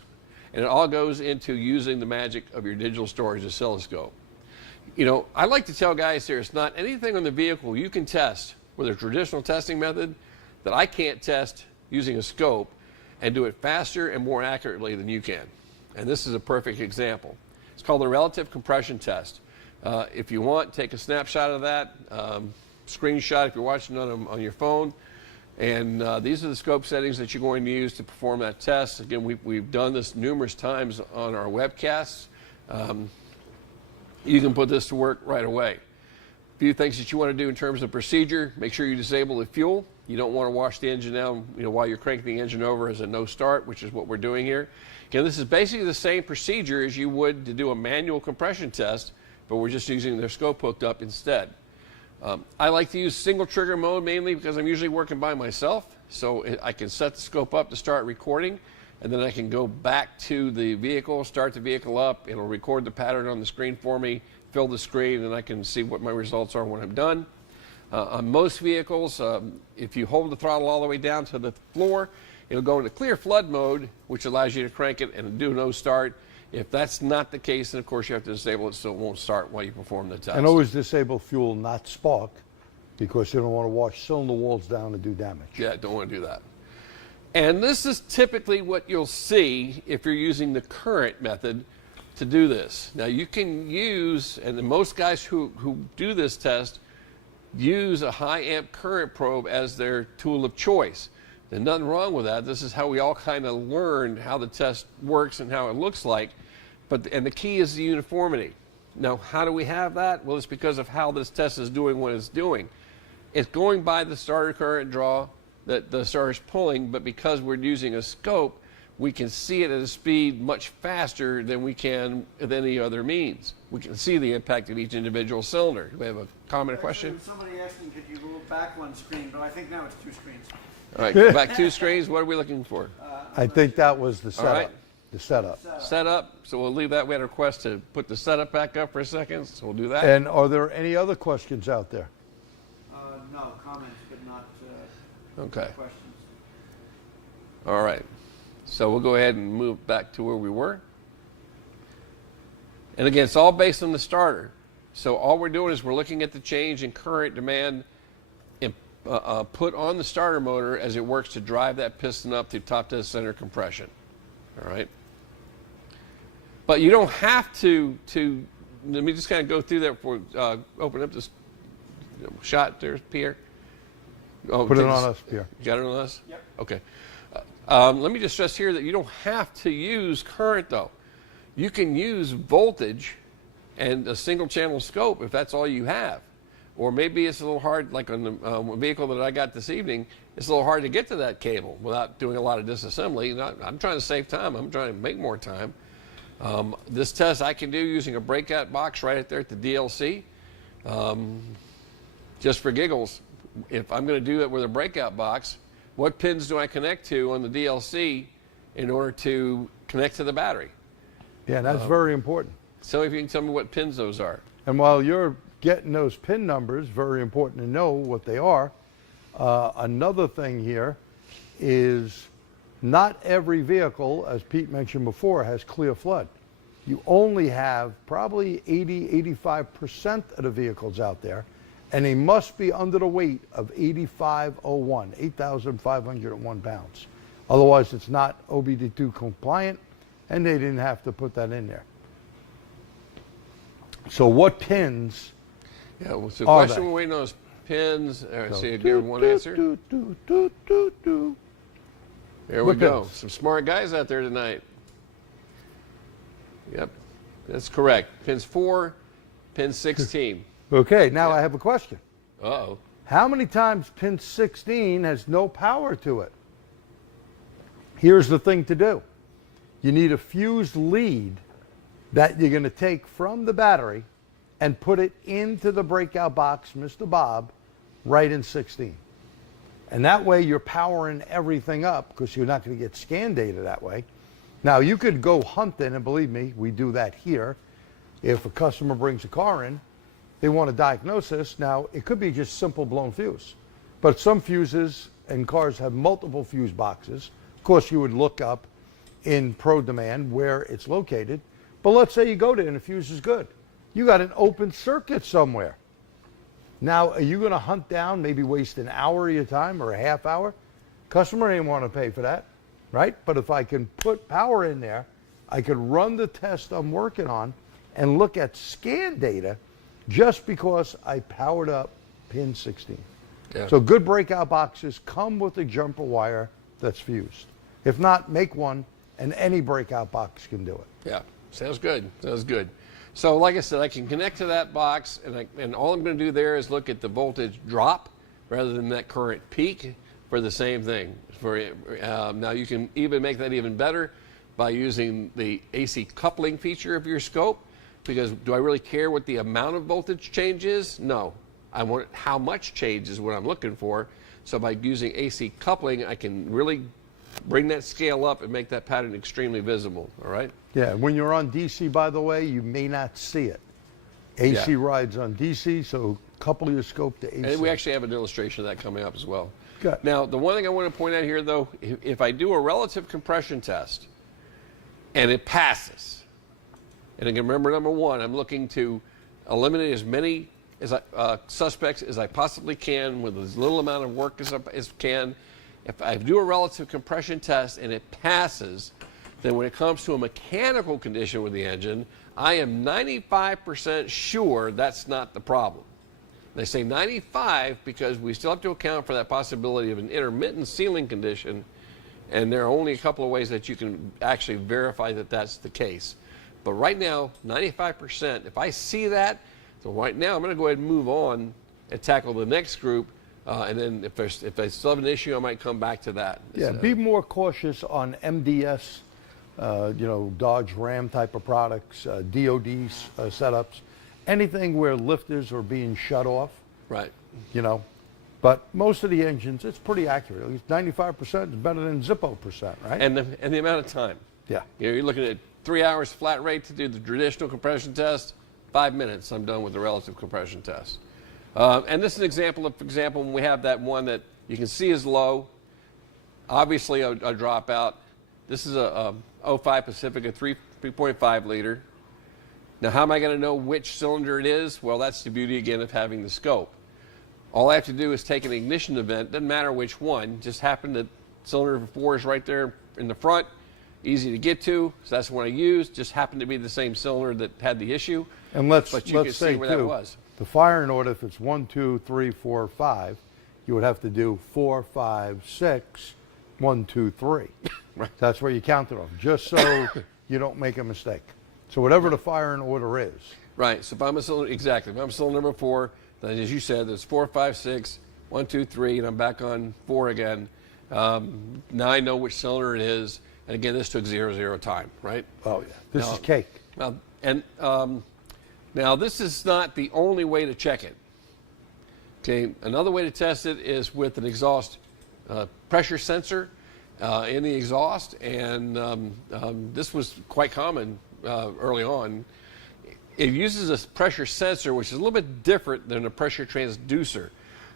And it all goes into using the magic of your digital storage oscilloscope. I like to tell guys there's not anything on the vehicle you can test with a traditional testing method that I can't test using a scope and do it faster and more accurately than you can. And this is a perfect example. It's called the relative compression test. If you want, take a snapshot of that, screenshot if you're watching on your phone. And these are the scope settings that you're going to use to perform that test. Again, we've done this numerous times on our webcasts. You can put this to work right away. A few things that you want to do in terms of procedure: make sure you disable the fuel. You don't want to wash the engine down while you're cranking the engine over as a no start, which is what we're doing here. Again, this is basically the same procedure as you would to do a manual compression test, but we're just using their scope hooked up instead. I like to use single trigger mode mainly because I'm usually working by myself, so I can set the scope up to start recording, and then I can go back to the vehicle, start the vehicle up. It'll record the pattern on the screen for me, fill the screen, and I can see what my results are when I'm done. On most vehicles, if you hold the throttle all the way down to the floor, it'll go into clear flood mode, which allows you to crank it and do no start. If that's not the case, then of course you have to disable it so it won't start while you perform the test. And always disable fuel, not spark, because you don't want to wash cylinder walls down and do damage. Yeah, don't want to do that. And this is typically what you'll see if you're using the current method to do this. Now you can use, and most guys who do this test use a high amp current probe as their tool of choice. There's nothing wrong with that. This is how we all kind of learned how the test works and how it looks like. And the key is the uniformity. Now, how do we have that? Well, it's because of how this test is doing what it's doing. It's going by the starter current draw that the starter's pulling, but because we're using a scope, we can see it at a speed much faster than we can with any other means. We can see the impact of each individual cylinder. Do we have a comment or question? Somebody asking, could you move back one screen? But I think now it's 2 screens. All right, go back 2 screens. What are we looking for? I think that was the setup. right. The setup. Setup. So we'll leave that. We had a request to put the setup back up for a second, so we'll do that. And are there any other questions out there? No, comments, but not Okay. questions. All right. So we'll go ahead and move back to where we were. And again, it's all based on the starter. So all we're doing is we're looking at the change in current demand put on the starter motor as it works to drive that piston up to top dead center compression. All right. But you don't have to let me just kind of go through that before open up this shot there, Pierre. Oh, Put it on us, Pierre. You got it on us? Yep. Okay. Let me just stress here that you don't have to use current, though. You can use voltage and a single channel scope if that's all you have. Or maybe it's a little hard, like on the vehicle that I got this evening, it's a little hard to get to that cable without doing a lot of disassembly. I'm trying to save time. I'm trying to make more time. This test I can do using a breakout box right there at the DLC. Just for giggles, if I'm going to do it with a breakout box, what pins do I connect to on the DLC in order to connect to the battery? Yeah, that's very important. So if you can tell me what pins those are. And while you're getting those pin numbers, very important to know what they are. Another thing here is not every vehicle, as Pete mentioned before, has clear flood. You only have probably 80–85% of the vehicles out there, and they must be under the weight of 8,501 pounds. Otherwise, it's not OBD2 compliant, and they didn't have to put that in there. So what pins? Yeah, well, so the Are question they? we're waiting on is pins. So, See, I give one answer. There we What go. pins? Some smart guys out there tonight. Yep, that's correct. Pins 4, pin 16. Okay, now I have a question. Uh-oh. How many times pin 16 has no power to it? Here's the thing to do. You need a fused lead that you're going to take from the battery and put it into the breakout box, Mr. Bob, right in 16. And that way you're powering everything up because you're not going to get scan data that way. Now you could go hunting, and believe me, we do that here. If a customer brings a car in, they want a diagnosis. Now it could be just simple blown fuse, but some fuses and cars have multiple fuse boxes. Of course, you would look up in Pro Demand where it's located. But let's say you go there and the fuse is good. You got an open circuit somewhere. Now, are you going to hunt down, maybe waste an hour of your time or a half hour? Customer ain't want to pay for that, right? But if I can put power in there, I could run the test I'm working on and look at scan data just because I powered up pin 16. Yeah. So good breakout boxes come with a jumper wire that's fused. If not, make one, and any breakout box can do it. Yeah, sounds good. Sounds good. So like I said, I can connect to that box, and all I'm going to do there is look at the voltage drop rather than that current peak for the same thing. Now you can even make that even better by using the AC coupling feature of your scope, because do I really care what the amount of voltage change is? No. I want how much change is what I'm looking for. So by using AC coupling, I can really bring that scale up and make that pattern extremely visible, all right? Yeah, when you're on DC, by the way, you may not see it. AC Yeah. rides on DC, so couple your scope to AC. And we actually have a demonstration of that coming up as well. Good. Now, the one thing I want to point out here, though, if I do a relative compression test and it passes, and again, remember, number one, I'm looking to eliminate as many suspects as I possibly can with as little amount of work as I can. if I do a relative compression test and it passes, then when it comes to a mechanical condition with the engine, I am 95% sure that's not the problem. They say 95 because we still have to account for that possibility of an intermittent sealing condition, and there are only a couple of ways that you can actually verify that that's the case. But right now, 95%, if I see that, so right now I'm going to go ahead and move on and tackle the next group, and then if I still have an issue, I might come back to that. Yeah, be more cautious on MDS, Dodge Ram type of products, DOD setups, anything where lifters are being shut off. Right. But most of the engines, it's pretty accurate. At least 95% is better than Zippo percent, right? And the amount of time. Yeah. You're looking at 3 hours flat rate to do the traditional compression test. 5 minutes, I'm done with the relative compression test. And this is an example of, for example, when we have that one that you can see is low, obviously a dropout. This is a 05 Pacifica 3.5 liter. Now, how am I going to know which cylinder it is? Well, that's the beauty, again, of having the scope. All I have to do is take an ignition event, doesn't matter which one, just happen that cylinder 4 is right there in the front, easy to get to, so that's the one I used, just happened to be the same cylinder that had the issue. And let's but you can say see where that too, was. the firing order, if it's 1, 2, 3, 4, 5, you would have to do 4, 5, 6, 1, 2, 3. Right. That's where you count it off, just so you don't make a mistake. So whatever the firing order is. Right, so if I'm a cylinder, exactly, if I'm cylinder number 4, then as you said, there's 4, 5, 6, 1, 2, 3, and I'm back on 4 again. Now I know which cylinder it is, and again, this took 0 time, right? Oh yeah, this is cake. Now this is not the only way to check it. Okay, another way to test it is with an exhaust pressure sensor in the exhaust, and this was quite common early on. It uses a pressure sensor, which is a little bit different than a pressure transducer.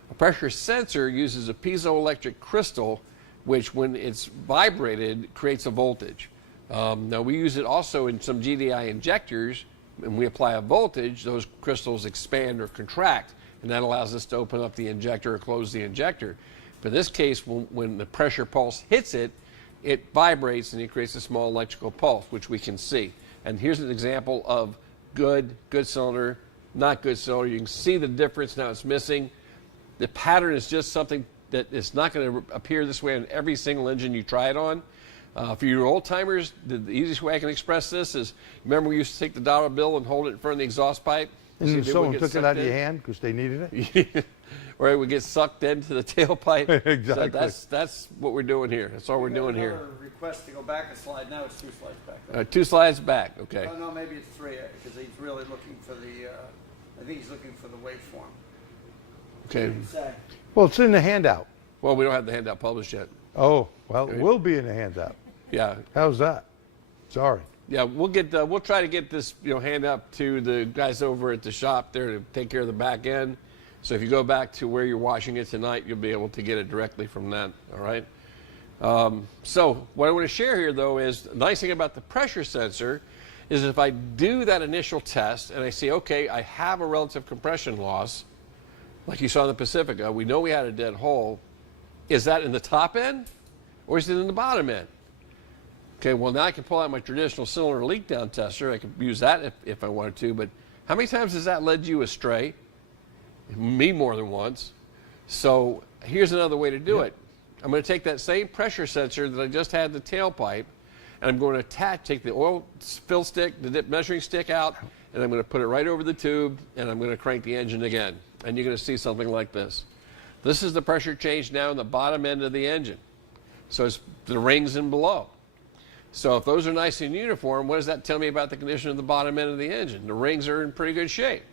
A pressure sensor uses a piezoelectric crystal, which when it's vibrated creates a voltage. Now we use it also in some GDI injectors. When we apply a voltage, those crystals expand or contract, and that allows us to open up the injector or close the injector. But in this case, when the pressure pulse hits it, it vibrates and it creates a small electrical pulse, which we can see. And here's an example of good cylinder, not good cylinder. You can see the difference now. It's missing. The pattern is just something that is not going to appear this way on every single engine you try it on. For your old timers, the easiest way I can express this is, remember we used to take the dollar bill and hold it in front of the exhaust pipe? And then someone took it out of your in? hand because they needed it? Or it would get sucked into the tailpipe. Exactly. So that's what we're doing here. That's all we're doing here. Another request to go back a slide. Now it's 2 slides back. 2 slides back, okay. No, maybe it's 3 because he's really looking for the. I think he's looking for the waveform. Okay. Say. Well, it's in the handout. Well, we don't have the handout published yet. Oh, well, it will be in the handout. Yeah. How's that? Sorry. Yeah, we'll try to get this handout to the guys over at the shop there to take care of the back end. So if you go back to where you're watching it tonight, you'll be able to get it directly from that. All right. So what I want to share here, though, is the nice thing about the pressure sensor is if I do that initial test and I see, okay, I have a relative compression loss, like you saw in the Pacifica, we know we had a dead hole. Is that in the top end or is it in the bottom end? Okay, well, now I can pull out my traditional cylinder leak down tester. I could use that if I wanted to, but how many times has that led you astray? Me more than once. So here's another way to do it. I'm going to take that same pressure sensor that I just had in the tailpipe, and I'm going to take the oil fill stick, the dip measuring stick out, and I'm going to put it right over the tube, and I'm going to crank the engine again. And you're going to see something like this. This is the pressure change now in the bottom end of the engine. So it's the rings and below. So if those are nice and uniform, what does that tell me about the condition of the bottom end of the engine? The rings are in pretty good shape.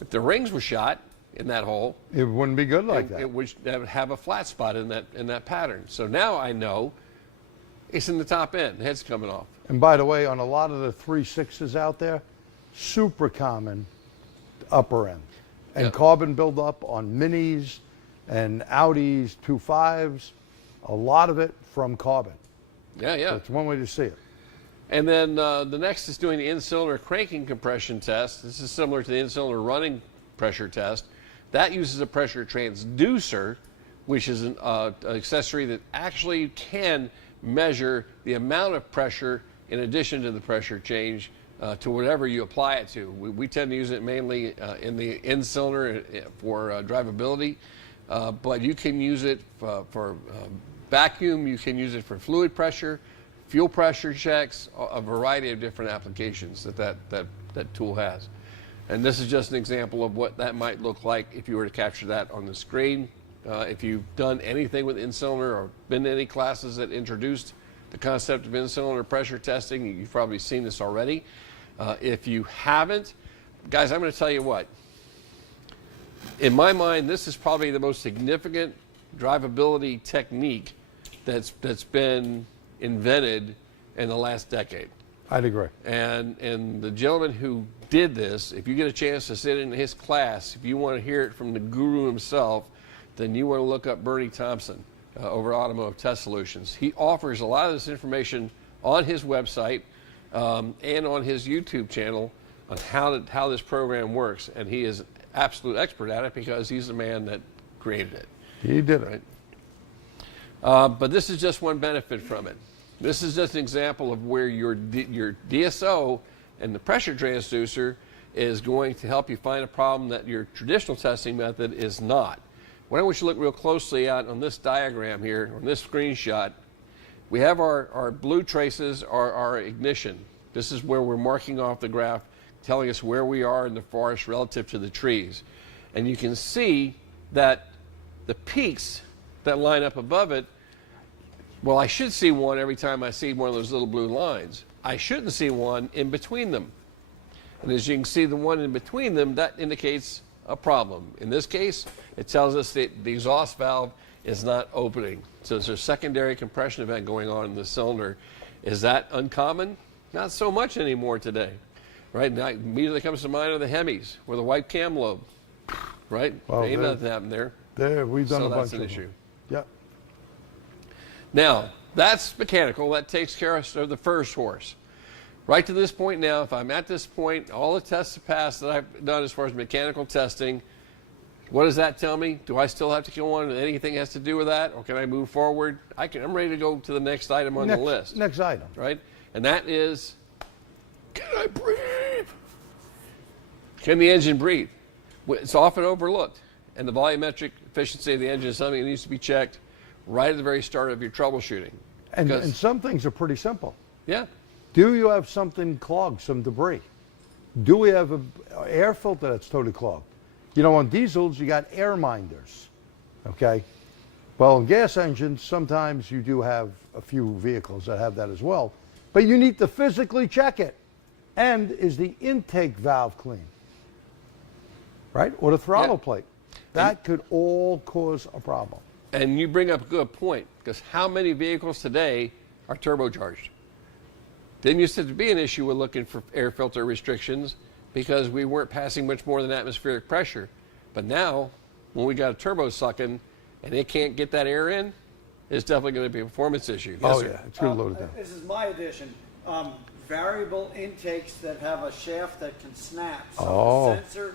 If the rings were shot in that hole, It wouldn't be good like it that. would have a flat spot in that pattern. So now I know it's in the top end. The head's coming off. And by the way, on a lot of the 3.6s out there, super common upper end. And Yeah. carbon buildup on Minis and Audis 2.5s, a lot of it from carbon. Yeah. That's one way to see it. And then the next is doing the in-cylinder cranking compression test. This is similar to the in-cylinder running pressure test. That uses a pressure transducer, which is an accessory that actually can measure the amount of pressure in addition to the pressure change to whatever you apply it to. We tend to use it mainly in the end cylinder for drivability, but you can use it for vacuum, you can use it for fluid pressure, fuel pressure checks, a variety of different applications that tool has. And this is just an example of what that might look like if you were to capture that on the screen. If you've done anything with in-cylinder or been to any classes that introduced the concept of in-cylinder pressure testing, you've probably seen this already. If you haven't, guys, I'm going to tell you what. In my mind, this is probably the most significant drivability technique that's been invented in the last decade. I'd agree. And the gentleman who did this, if you get a chance to sit in his class, if you want to hear it from the guru himself, then you want to look up Bernie Thompson over Automotive Test Solutions. He offers a lot of this information on his website and on his YouTube channel on how this program works. And he is an absolute expert at it because he's the man that created it. He did it. Right? But this is just one benefit from it. This is just an example of where your DSO and the pressure transducer is going to help you find a problem that your traditional testing method is not. What I want you to look real closely at on this diagram here, on this screenshot, we have our blue traces are our ignition. This is where we're marking off the graph, telling us where we are in the forest relative to the trees. And you can see that the peaks that line up above it, well, I should see one every time I see one of those little blue lines. I shouldn't see one in between them. And as you can see, the one in between them, that indicates a problem. In this case, it tells us that the exhaust valve is not opening. So there's a secondary compression event going on in the cylinder. Is that uncommon? Not so much anymore today. Right? Now, immediately comes to mind are the Hemis, or the white cam lobe. Right? Well, ain't nothing happened there. There, we've done So a bunch that's an of issue. them. Yep. Now, that's mechanical. That takes care of the first horse. Right to this point now, if I'm at this point, all the tests have passed that I've done as far as mechanical testing, what does that tell me? Do I still have to go on with anything that has to do with that, or can I move forward? I'm ready to go to the next item on the list. Next item. Right? And that is, can I breathe? Can the engine breathe? It's often overlooked. And the volumetric efficiency of the engine is something that needs to be checked right at the very start of your troubleshooting. And some things are pretty simple. Yeah. Do you have something clogged, some debris? Do we have an air filter that's totally clogged? You know, on diesels, you got air minders, okay? Well, in gas engines, sometimes you do have a few vehicles that have that as well, but you need to physically check it. And is the intake valve clean? Right? Or the throttle plate. That could all cause a problem. And you bring up a good point, because how many vehicles today are turbocharged? Didn't used to be an issue with looking for air filter restrictions because we weren't passing much more than atmospheric pressure. But now, when we got a turbo sucking and it can't get that air in, it's definitely going to be a performance issue. Yes, sir. Yeah, it's going to load it down. This is my addition. Variable intakes that have a shaft that can snap. So the sensor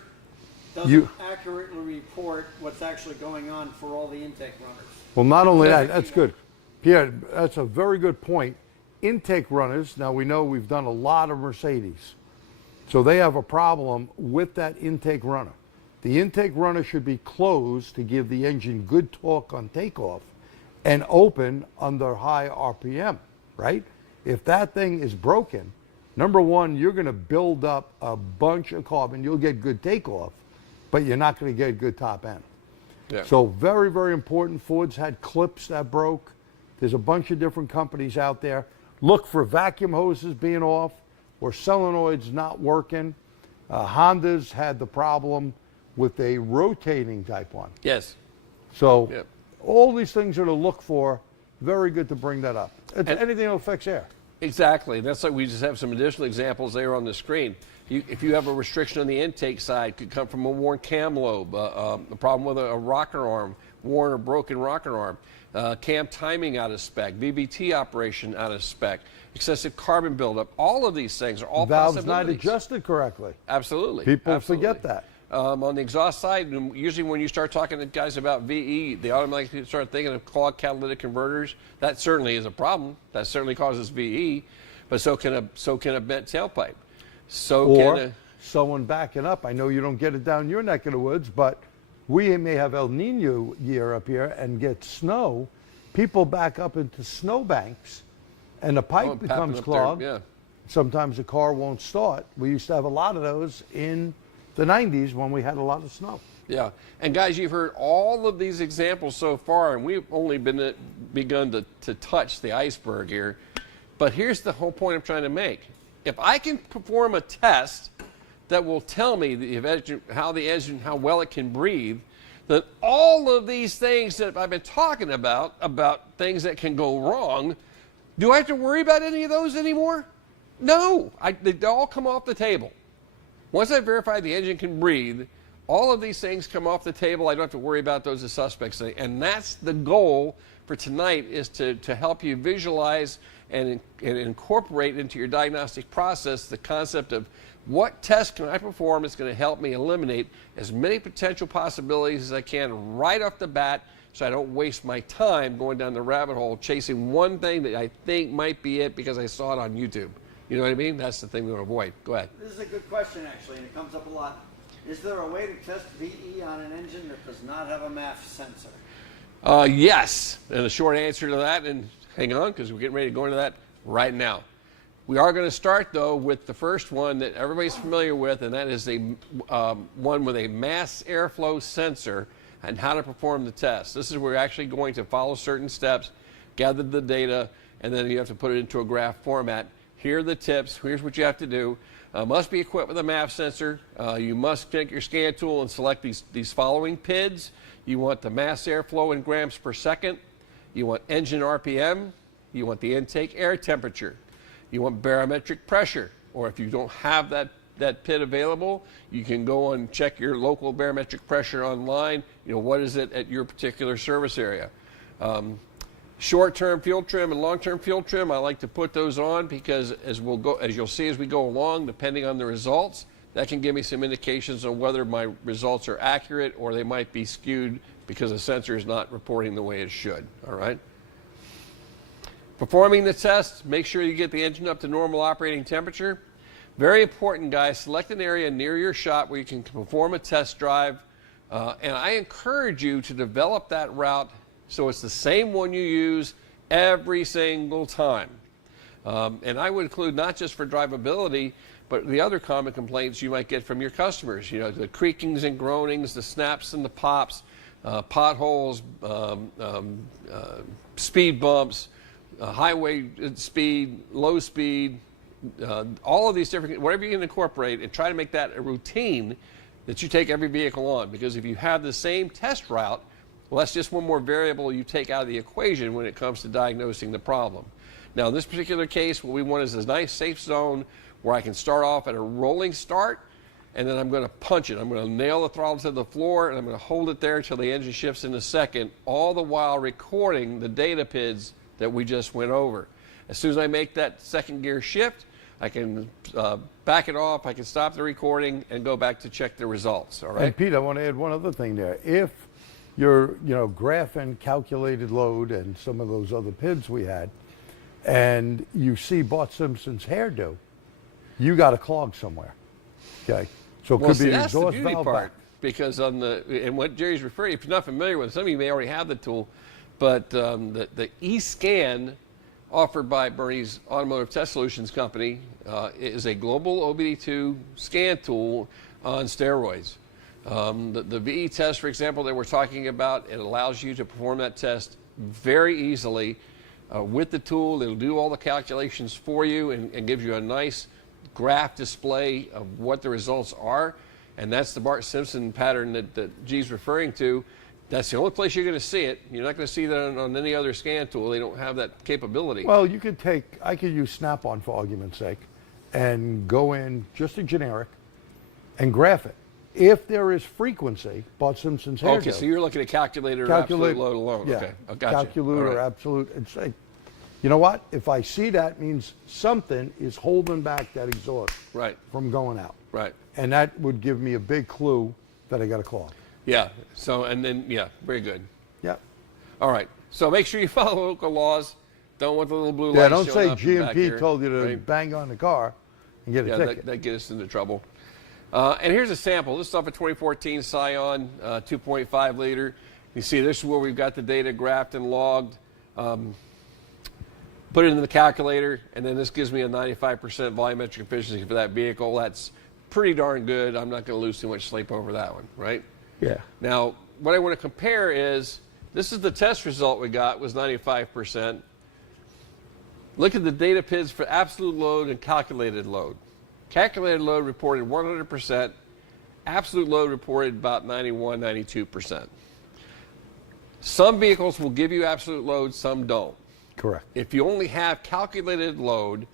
doesn't accurately report what's actually going on for all the intake runners. Well, not only that, that's good. Pierre, that's a very good point. Intake runners, now we know we've done a lot of Mercedes. So they have a problem with that intake runner. The intake runner should be closed to give the engine good torque on takeoff and open under high RPM, right? If that thing is broken, number one, you're going to build up a bunch of carbon. You'll get good takeoff, but you're not going to get good top end. Yeah. So very, very important. Ford's had clips that broke. There's a bunch of different companies out there. Look for vacuum hoses being off or solenoids not working. Honda's had the problem with a rotating type one. Yes. So Yep. all these things are to look for. Very good to bring that up. It's anything that affects air. Exactly. That's like we just have some additional examples there on the screen. If you have a restriction on the intake side, it could come from a worn cam lobe, a problem with a rocker arm, worn or broken rocker arm, cam timing out of spec, VVT operation out of spec, excessive carbon buildup. All of these things are all Valves not possibilities. adjusted correctly. Absolutely. People Absolutely. forget that. On the exhaust side, and usually when you start talking to guys about VE, they automatically start thinking of clogged catalytic converters. That certainly is a problem. That certainly causes VE, but so can a bent tailpipe. So can Or someone backing up. I know you don't get it down your neck of the woods, but we may have El Nino year up here and get snow. People back up into snow banks, and the pipe becomes clogged. Yeah. Sometimes the car won't start. We used to have a lot of those in the 90s when we had a lot of snow. Yeah, and guys, you've heard all of these examples so far, and we've only begun to touch the iceberg here. But here's the whole point I'm trying to make. If I can perform a test that will tell me how well it can breathe, then all of these things that I've been talking about things that can go wrong, do I have to worry about any of those anymore? No, they all come off the table. Once I verify the engine can breathe, all of these things come off the table. I don't have to worry about those as suspects. And that's the goal for tonight, is to help you visualize and incorporate into your diagnostic process the concept of what test can I perform that's going to help me eliminate as many potential possibilities as I can right off the bat, so I don't waste my time going down the rabbit hole chasing one thing that I think might be it because I saw it on YouTube. You know what I mean? That's the thing we want to avoid. Go ahead. This is a good question, actually, and it comes up a lot. Is there a way to test VE on an engine that does not have a MAF sensor? Yes, and the short answer to that, and hang on because we're getting ready to go into that right now. We are going to start, though, with the first one that everybody's familiar with, and that is one with a mass airflow sensor and how to perform the test. This is where we're actually going to follow certain steps, gather the data, and then you have to put it into a graph format. Here are the tips. Here's what you have to do. Must be equipped with a MAF sensor. You must take your scan tool and select these following PIDs. You want the mass airflow in grams per second. You want engine RPM. You want the intake air temperature. You want barometric pressure, or if you don't have that PID available, you can go and check your local barometric pressure online. You know, what is it at your particular service area? Short-term fuel trim and long-term fuel trim, I like to put those on because as you'll see as we go along, depending on the results, that can give me some indications on whether my results are accurate or they might be skewed because the sensor is not reporting the way it should. All right. Performing the test, make sure you get the engine up to normal operating temperature. Very important, guys. Select an area near your shop where you can perform a test drive, and I encourage you to develop that route so it's the same one you use every single time. And I would include not just for drivability, but the other common complaints you might get from your customers. You know, the creakings and groanings, the snaps and the pops, potholes, speed bumps, highway speed, low speed, all of these different, whatever you can incorporate, and try to make that a routine that you take every vehicle on. Because if you have the same test route, well, that's just one more variable you take out of the equation when it comes to diagnosing the problem. Now, in this particular case, what we want is a nice safe zone where I can start off at a rolling start, and then I'm going to punch it. I'm going to nail the throttle to the floor, and I'm going to hold it there until the engine shifts in a second, all the while recording the data PIDs that we just went over. As soon as I make that second gear shift, I can back it off, I can stop the recording, and go back to check the results. All right. And Pete, I want to add one other thing there. If you're, graphing calculated load and some of those other PIDs we had, and you see Bart Simpson's hairdo, you got a clog somewhere. Okay, so it could be an that's the exhaust beauty valve part, back. because and what Jerry's referring, if you're not familiar with it, some of you may already have the tool, but the eScan offered by Bernie's Automotive Test Solutions Company is a global OBD2 scan tool on steroids. The VE test, for example, that we're talking about, it allows you to perform that test very easily with the tool. It'll do all the calculations for you and gives you a nice graph display of what the results are. And that's the Bart Simpson pattern that G's referring to. That's the only place you're going to see it. You're not going to see that on any other scan tool. They don't have that capability. Well, I could use Snap-on for argument's sake and go in just a generic and graph it. If there is frequency, Bart Simpson's hairdo. Okay, so you're looking at calculator or absolute load alone. Yeah, Okay, I got you. calculator or absolute. It's like, you know what? If I see that, means something is holding back that exhaust Right, from going out. right. And that would give me a big clue that I got to call. Yeah. So, and then, yeah, very good. Yep. All right. So make sure you follow local laws. Don't want the little blue Yeah, lights don't showing say up in the back GMP here, told you to right? bang on the car and get a Yeah, ticket. that gets us into trouble. And here's a sample. This is off a 2014 Scion 2.5 liter. You see, this is where we've got the data graphed and logged. Put it into the calculator, and then this gives me a 95% volumetric efficiency for that vehicle. That's pretty darn good. I'm not going to lose too much sleep over that one, right? Yeah. Now, what I want to compare is, this is the test result we got, was 95%. Look at the data PIDs for absolute load and calculated load. Calculated load reported 100%. Absolute load reported about 91, 92%. Some vehicles will give you absolute load, some don't. Correct. If you only have calculated load,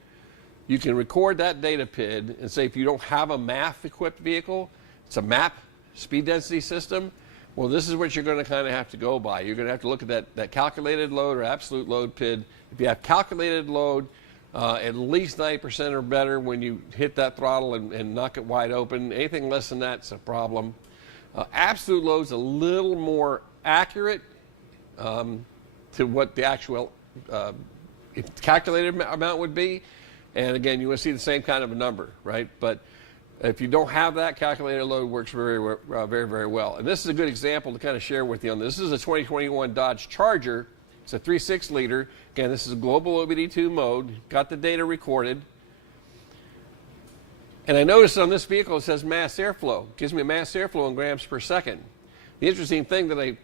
you can record that data PID and say if you don't have a MAF-equipped vehicle, it's a MAP, speed density system, well, this is what you're going to kind of have to go by. You're going to have to look at that calculated load or absolute load PID. If you have calculated load, at least 90% or better when you hit that throttle and knock it wide open. Anything less than that's a problem. Absolute load's a little more accurate to what the actual calculated amount would be. And again, you want to see the same kind of a number, right? But if you don't have that, calculated load works very, very well. And this is a good example to kind of share with you on this. This is a 2021 Dodge Charger. It's a 3.6 liter. Again, this is a global OBD2 mode. Got the data recorded. And I noticed on this vehicle it says mass airflow. It gives me a mass airflow in grams per second. The interesting thing that I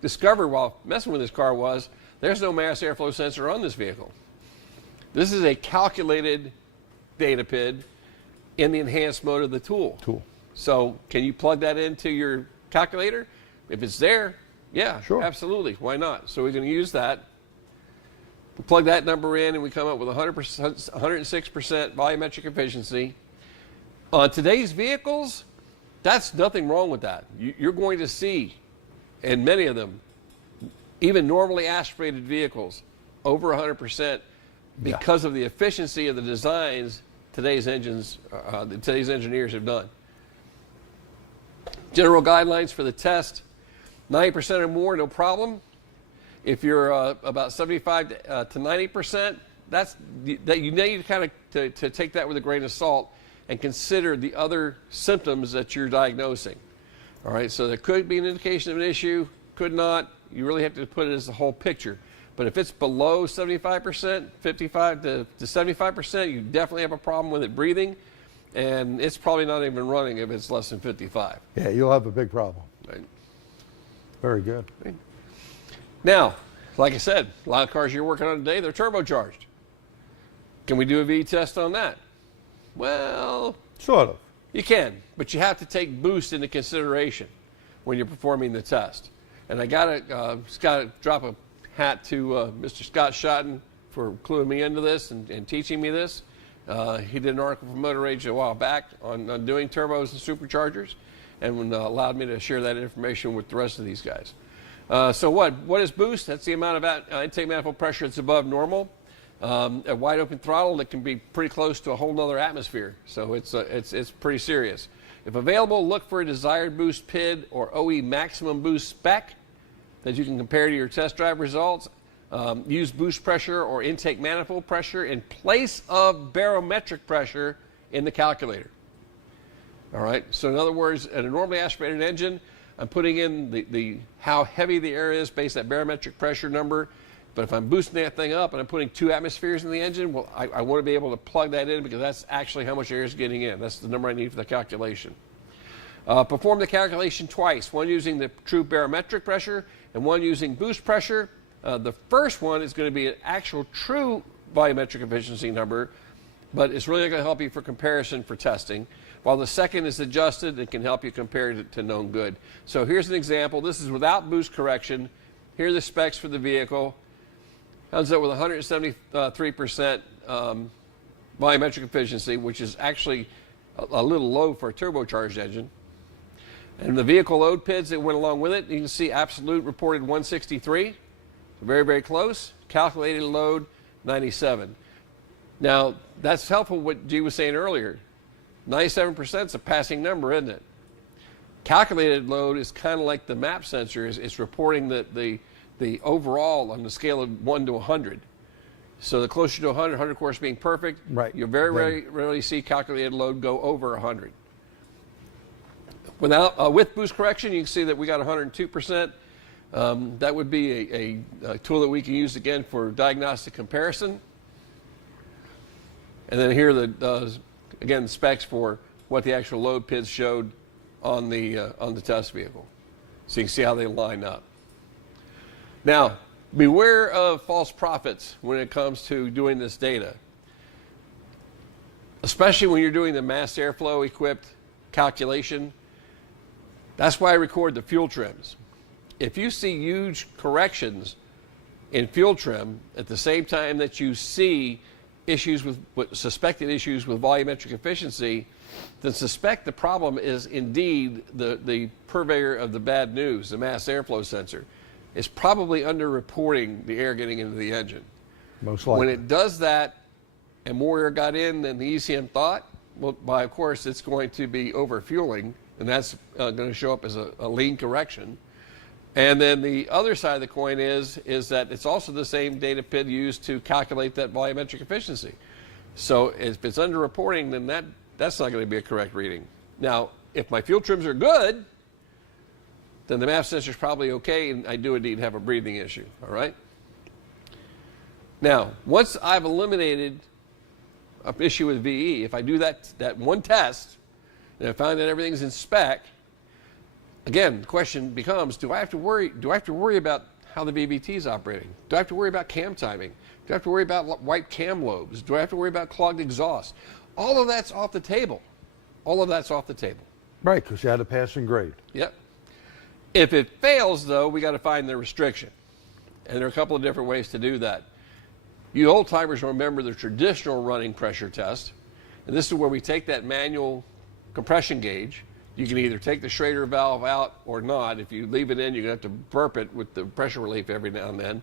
discovered while messing with this car was there's no mass airflow sensor on this vehicle. This is a calculated data PID in the enhanced mode of the tool. So can you plug that into your calculator? If it's there, yeah, Sure. absolutely. Why not? So we're going to use that. We plug that number in and we come up with 100%, 106% volumetric efficiency. On today's vehicles, that's nothing wrong with that. You're going to see, in many of them, even normally aspirated vehicles, over 100% because of the efficiency of the designs today's engines, today's engineers have done. General guidelines for the test: 90% or more, no problem. If you're about 75 to 90%, that you need to kind of to take that with a grain of salt and consider the other symptoms that you're diagnosing. All right, so there could be an indication of an issue, could not. You really have to put it as the whole picture. But if it's below 75%, 55 to 75%, you definitely have a problem with it breathing, and it's probably not even running if it's less than 55. Yeah, you'll have a big problem. Right? Very good. Now, like I said, a lot of cars you're working on today, they're turbocharged. Can we do a V test on that? Well, Sort of. you can, but you have to take boost into consideration when you're performing the test. And I got to drop a hat to Mr. Scott Schotten for cluing me into this and teaching me this. He did an article for Motor Age a while back on doing turbos and superchargers, and allowed me to share that information with the rest of these guys. So what is boost? That's the amount of intake manifold pressure that's above normal. A wide open throttle that can be pretty close to a whole nother atmosphere. So it's pretty serious. If available, look for a desired boost PID or OE maximum boost spec that you can compare to your test drive results. Use boost pressure or intake manifold pressure in place of barometric pressure in the calculator. All right, so in other words, in a normally aspirated engine, I'm putting in the how heavy the air is based on that barometric pressure number. But if I'm boosting that thing up and I'm putting 2 atmospheres in the engine, well, I want to be able to plug that in because that's actually how much air is getting in. That's the number I need for the calculation. Perform the calculation twice, one using the true barometric pressure and one using boost pressure. The first one is going to be an actual true volumetric efficiency number, but it's really going to help you for comparison for testing, while the second is adjusted and can help you compare it to known good. So here's an example. This is without boost correction. Here are the specs for the vehicle. Comes up with 173% volumetric efficiency, which is actually a little low for a turbocharged engine. And the vehicle load PIDs that went along with it, you can see absolute reported 163, so very, very close. Calculated load, 97. Now, that's helpful what G was saying earlier. 97% is a passing number, isn't it? Calculated load is kind of like the map sensor. It's reporting the overall on the scale of 1 to 100. So the closer to 100, 100 of course being perfect, Right. you'll very rarely see calculated load go over 100. Without with boost correction, you can see that we got 102%. That would be a tool that we can use again for diagnostic comparison. And then here again the specs for what the actual load PIDs showed on the test vehicle, so you can see how they line up. Now, beware of false prophets when it comes to doing this data, especially when you're doing the mass airflow equipped calculation. That's why I record the fuel trims. If you see huge corrections in fuel trim at the same time that you see issues with suspected issues with volumetric efficiency, then suspect the problem is indeed the purveyor of the bad news, the mass airflow sensor. It's probably underreporting the air getting into the engine. Most likely. When it does that and more air got in than the ECM thought, well, of course, it's going to be overfueling, and that's going to show up as a lean correction. And then the other side of the coin is that it's also the same data PID used to calculate that volumetric efficiency. So if it's underreporting, then that's not going to be a correct reading. Now, if my fuel trims are good, then the MAP sensor is probably okay, and I do indeed have a breathing issue, all right? Now, once I've eliminated an issue with VE, if I do that one test, and I find that everything's in spec, again, the question becomes, do I have to worry about how the VVT is operating? Do I have to worry about cam timing? Do I have to worry about white cam lobes? Do I have to worry about clogged exhaust? All of that's off the table. All of that's off the table. Right, because you had a passing grade. Yep. If it fails, though, we got to find the restriction. And there are a couple of different ways to do that. You old timers remember the traditional running pressure test. And this is where we take that manual compression gauge. You can either take the Schrader valve out or not. If you leave it in, you're going to have to burp it with the pressure relief every now and then.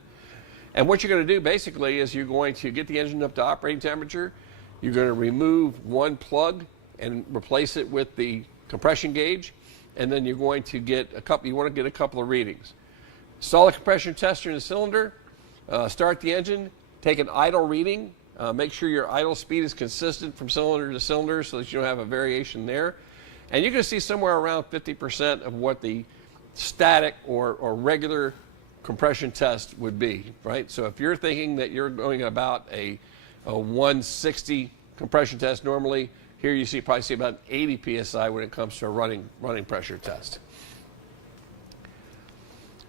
And what you're going to do basically is you're going to get the engine up to operating temperature. You're going to remove one plug and replace it with the compression gauge. And then you're going to get you want to get a couple of readings. Install a compression tester in the cylinder, start the engine, take an idle reading, make sure your idle speed is consistent from cylinder to cylinder so that you don't have a variation there. And you're going to see somewhere around 50% of what the static or regular compression test would be, right? So if you're thinking that you're going about a 160 compression test normally, here you probably see about 80 psi when it comes to a running pressure test.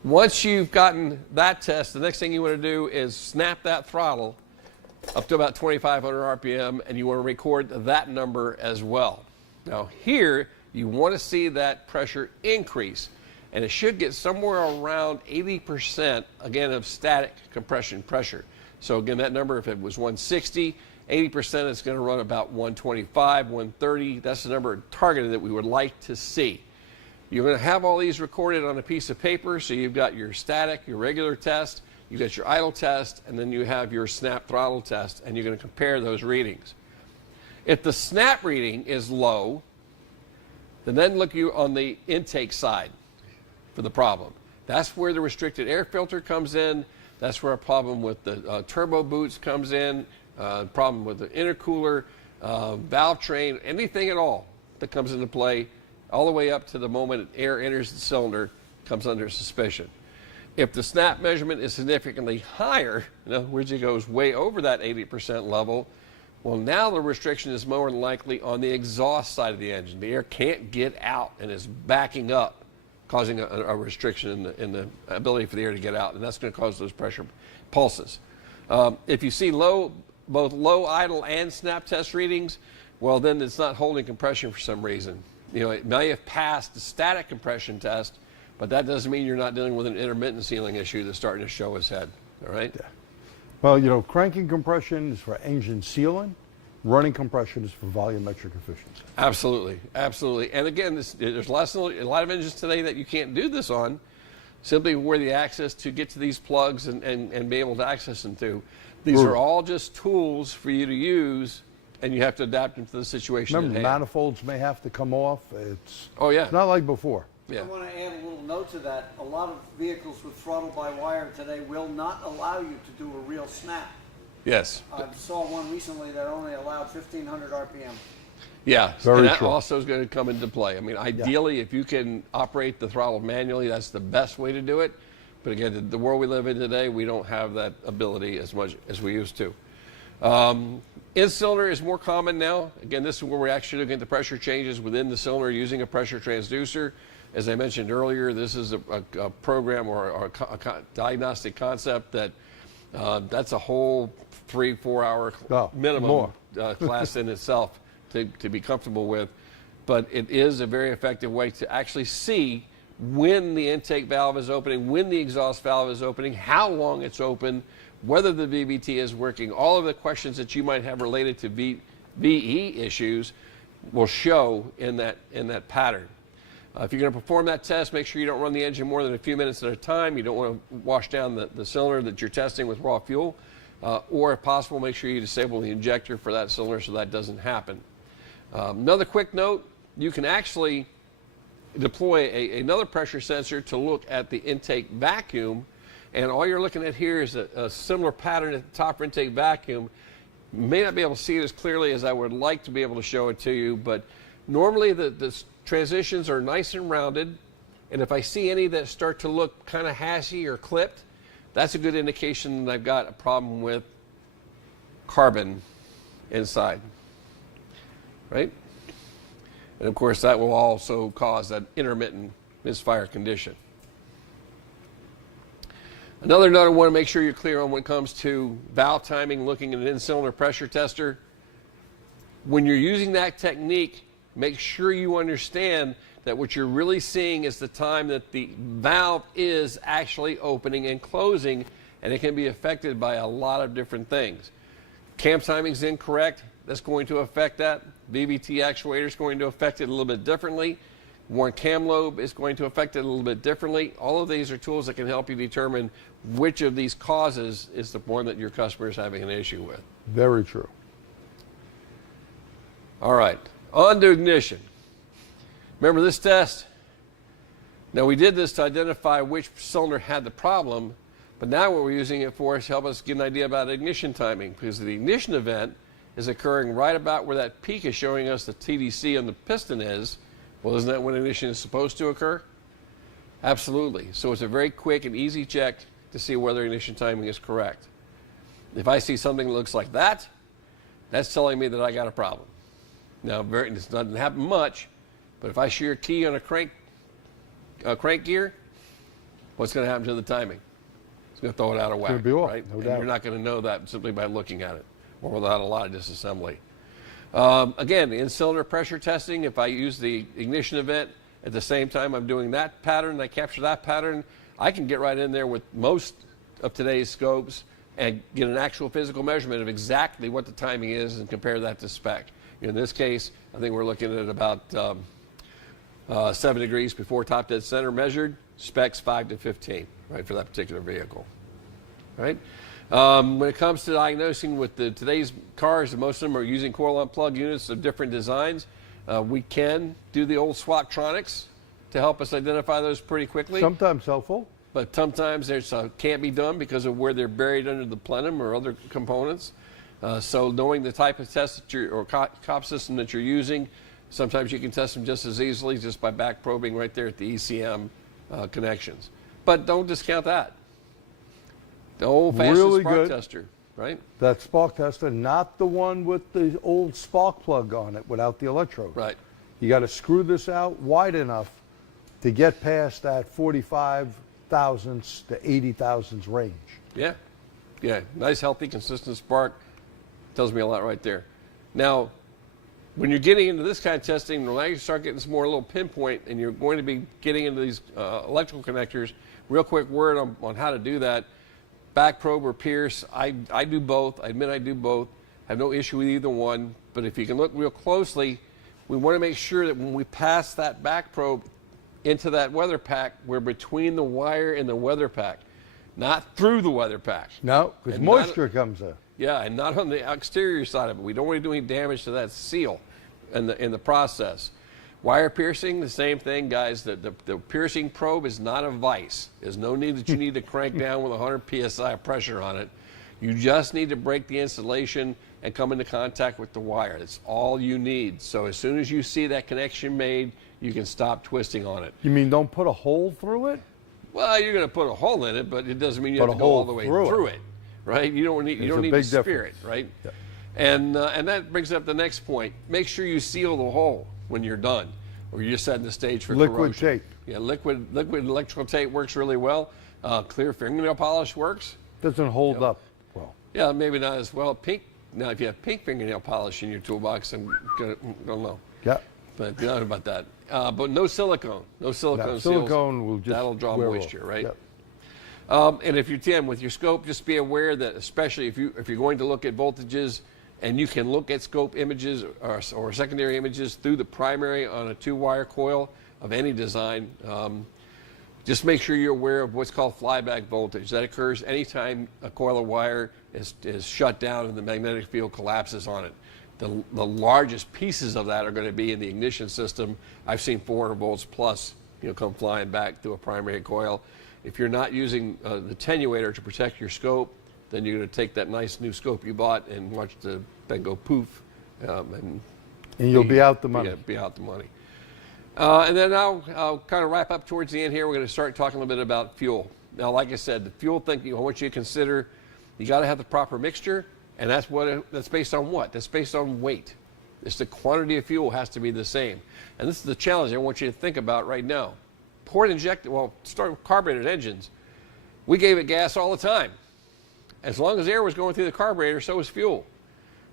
Once you've gotten that test, the next thing you want to do is snap that throttle up to about 2,500 RPM, and you want to record that number as well. Now here, you want to see that pressure increase, and it should get somewhere around 80%, again, of static compression pressure. So again, that number, if it was 160, 80% is going to run about 125, 130. That's the number targeted that we would like to see. You're going to have all these recorded on a piece of paper, so you've got your static, your regular test, you've got your idle test, and then you have your snap throttle test, and you're going to compare those readings. If the snap reading is low, then look you on the intake side for the problem. That's where the restricted air filter comes in. That's where a problem with the turbo boots comes in, problem with the intercooler, valve train, anything at all that comes into play, all the way up to the moment air enters the cylinder comes under suspicion. If the snap measurement is significantly higher, in other words, it goes way over that 80% level, well, now the restriction is more than likely on the exhaust side of the engine. The air can't get out and is backing up, causing a restriction in the ability for the air to get out, and that's going to cause those pressure pulses. If you see both low idle and snap test readings, well, then it's not holding compression for some reason. You know, it may have passed the static compression test, but that doesn't mean you're not dealing with an intermittent sealing issue that's starting to show its head. All right? Yeah. Well, you know, cranking compression is for engine sealing. Running compression is for volumetric efficiency. Absolutely, absolutely. And again, there's a lot of engines today that you can't do this on, simply where the access to get to these plugs and be able to access them to. These are all just tools for you to use and you have to adapt them to the situation Remember, at hand. manifolds may have to come off. It's Oh, yeah. not like before. Yeah. I want to add a little note to that. A lot of vehicles with throttle by wire today will not allow you to do a real snap. Yes. I saw one recently that only allowed 1,500 RPM. Yeah, Very and that true. also is going to come into play. I mean, ideally, if you can operate the throttle manually, that's the best way to do it. But again, the world we live in today, we don't have that ability as much as we used to. In-cylinder is more common now. Again, this is where we're actually looking at the pressure changes within the cylinder using a pressure transducer. As I mentioned earlier, this is a program or a diagnostic concept that that's a whole 3-4 hour minimum more. class in itself to be comfortable with. But it is a very effective way to actually see when the intake valve is opening, when the exhaust valve is opening, how long it's open, whether the VVT is working. All of the questions that you might have related to VE issues will show in that pattern. If you're going to perform that test, make sure you don't run the engine more than a few minutes at a time. You don't want to wash down the cylinder that you're testing with raw fuel. Or if possible, make sure you disable the injector for that cylinder so that doesn't happen. Another quick note, you can actually deploy another pressure sensor to look at the intake vacuum, and all you're looking at here is a similar pattern at the top for intake vacuum. You may not be able to see it as clearly as I would like to be able to show it to you, but normally the transitions are nice and rounded, and if I see any that start to look kind of hashy or clipped, that's a good indication that I've got a problem with carbon inside, right? And of course, that will also cause that intermittent misfire condition. Another note I want to make sure you're clear on when it comes to valve timing, looking at an in-cylinder pressure tester. When you're using that technique, make sure you understand that what you're really seeing is the time that the valve is actually opening and closing, and it can be affected by a lot of different things. Cam timing is incorrect. That's going to affect that. VVT actuator is going to affect it a little bit differently. Worn cam lobe is going to affect it a little bit differently. All of these are tools that can help you determine which of these causes is the one that your customer is having an issue with. Very true. All right, on to ignition. Remember this test? Now, we did this to identify which cylinder had the problem, but now what we're using it for is to help us get an idea about ignition timing, because the ignition event is occurring right about where that peak is showing us the TDC on the piston is. Well, isn't that when ignition is supposed to occur? Absolutely. So it's a very quick and easy check to see whether ignition timing is correct. If I see something that looks like that, that's telling me that I got a problem. Now, this doesn't happen much, but if I shear a key on a crank gear, what's going to happen to the timing? It's going to throw it out of whack, gonna be off, right? no And doubt. you're not going to know that simply by looking at it, or without a lot of disassembly. Again, in-cylinder pressure testing, if I use the ignition event at the same time I'm doing that pattern, I capture that pattern, I can get right in there with most of today's scopes and get an actual physical measurement of exactly what the timing is and compare that to spec. In this case, I think we're looking at about 7 degrees before top dead center measured, specs 5 to 15, right, for that particular vehicle, right? When it comes to diagnosing with today's cars, most of them are using coil unplug units of different designs. We can do the old Swaptronics to help us identify those pretty quickly. Sometimes helpful. But sometimes there's can't be done because of where they're buried under the plenum or other components. So knowing the type of test that or cop system that you're using, sometimes you can test them just as easily just by back probing right there at the ECM connections. But don't discount that. The old-fashioned Really spark good. tester, right? That spark tester, not the one with the old spark plug on it without the electrode. Right. You got to screw this out wide enough to get past that 45 thousandths to 80 thousandths range. Yeah. Yeah. Nice, healthy, consistent spark. Tells me a lot right there. Now, when you're getting into this kind of testing, now you start getting some more little pinpoint, and you're going to be getting into these electrical connectors. Real quick word on how to do that. Back probe or pierce, I do both. I admit I do both. I have no issue with either one. But if you can look real closely, we want to make sure that when we pass that back probe into that weather pack, we're between the wire and the weather pack, not through the weather pack. No, because And not- moisture comes in. Yeah, and not on the exterior side of it. We don't want to do any damage to that seal in the process. Wire piercing, the same thing, guys. The piercing probe is not a vise. There's no need that you need to crank down with 100 psi pressure on it. You just need to break the insulation and come into contact with the wire. That's all you need. So as soon as you see that connection made, you can stop twisting on it. You mean don't put a hole through it? Well, you're going to put a hole in it, but it doesn't mean you Put have a to go all hole the way through through it. it, right? You don't need There's a to big spear it, difference. right? Yeah. And that brings up the next point. Make sure you seal the hole when you're done, or you're setting the stage for Liquid corrosion. tape. Yeah, liquid electrical tape works really well. Clear fingernail polish works. Doesn't hold up well. Yeah, maybe not as well. Pink. Now, if you have pink fingernail polish in your toolbox, I'm gonna don't know. Yeah. But not about that. But no silicone. No silicone No, seals. silicone will just That'll draw wear moisture, off. right? Yep. And if you can, with your scope, just be aware that, especially if you're going to look at voltages, and you can look at scope images or secondary images through the primary on a 2-wire coil of any design, just make sure you're aware of what's called flyback voltage. That occurs anytime a coil of wire is shut down and the magnetic field collapses on it. The largest pieces of that are going to be in the ignition system. I've seen 400 volts plus, come flying back through a primary coil. If you're not using the attenuator to protect your scope, then you're going to take that nice new scope you bought and watch the thing go poof, and you'll be out the money. Yeah, be out the money. And then I'll kind of wrap up towards the end here. We're going to start talking a little bit about fuel. Now, like I said, the fuel thing, I want you to consider, you got to have the proper mixture, and that's based on what? That's based on weight. It's the quantity of fuel has to be the same. And this is the challenge I want you to think about right now. Start with carbureted engines. We gave it gas all the time. As long as air was going through the carburetor, so was fuel.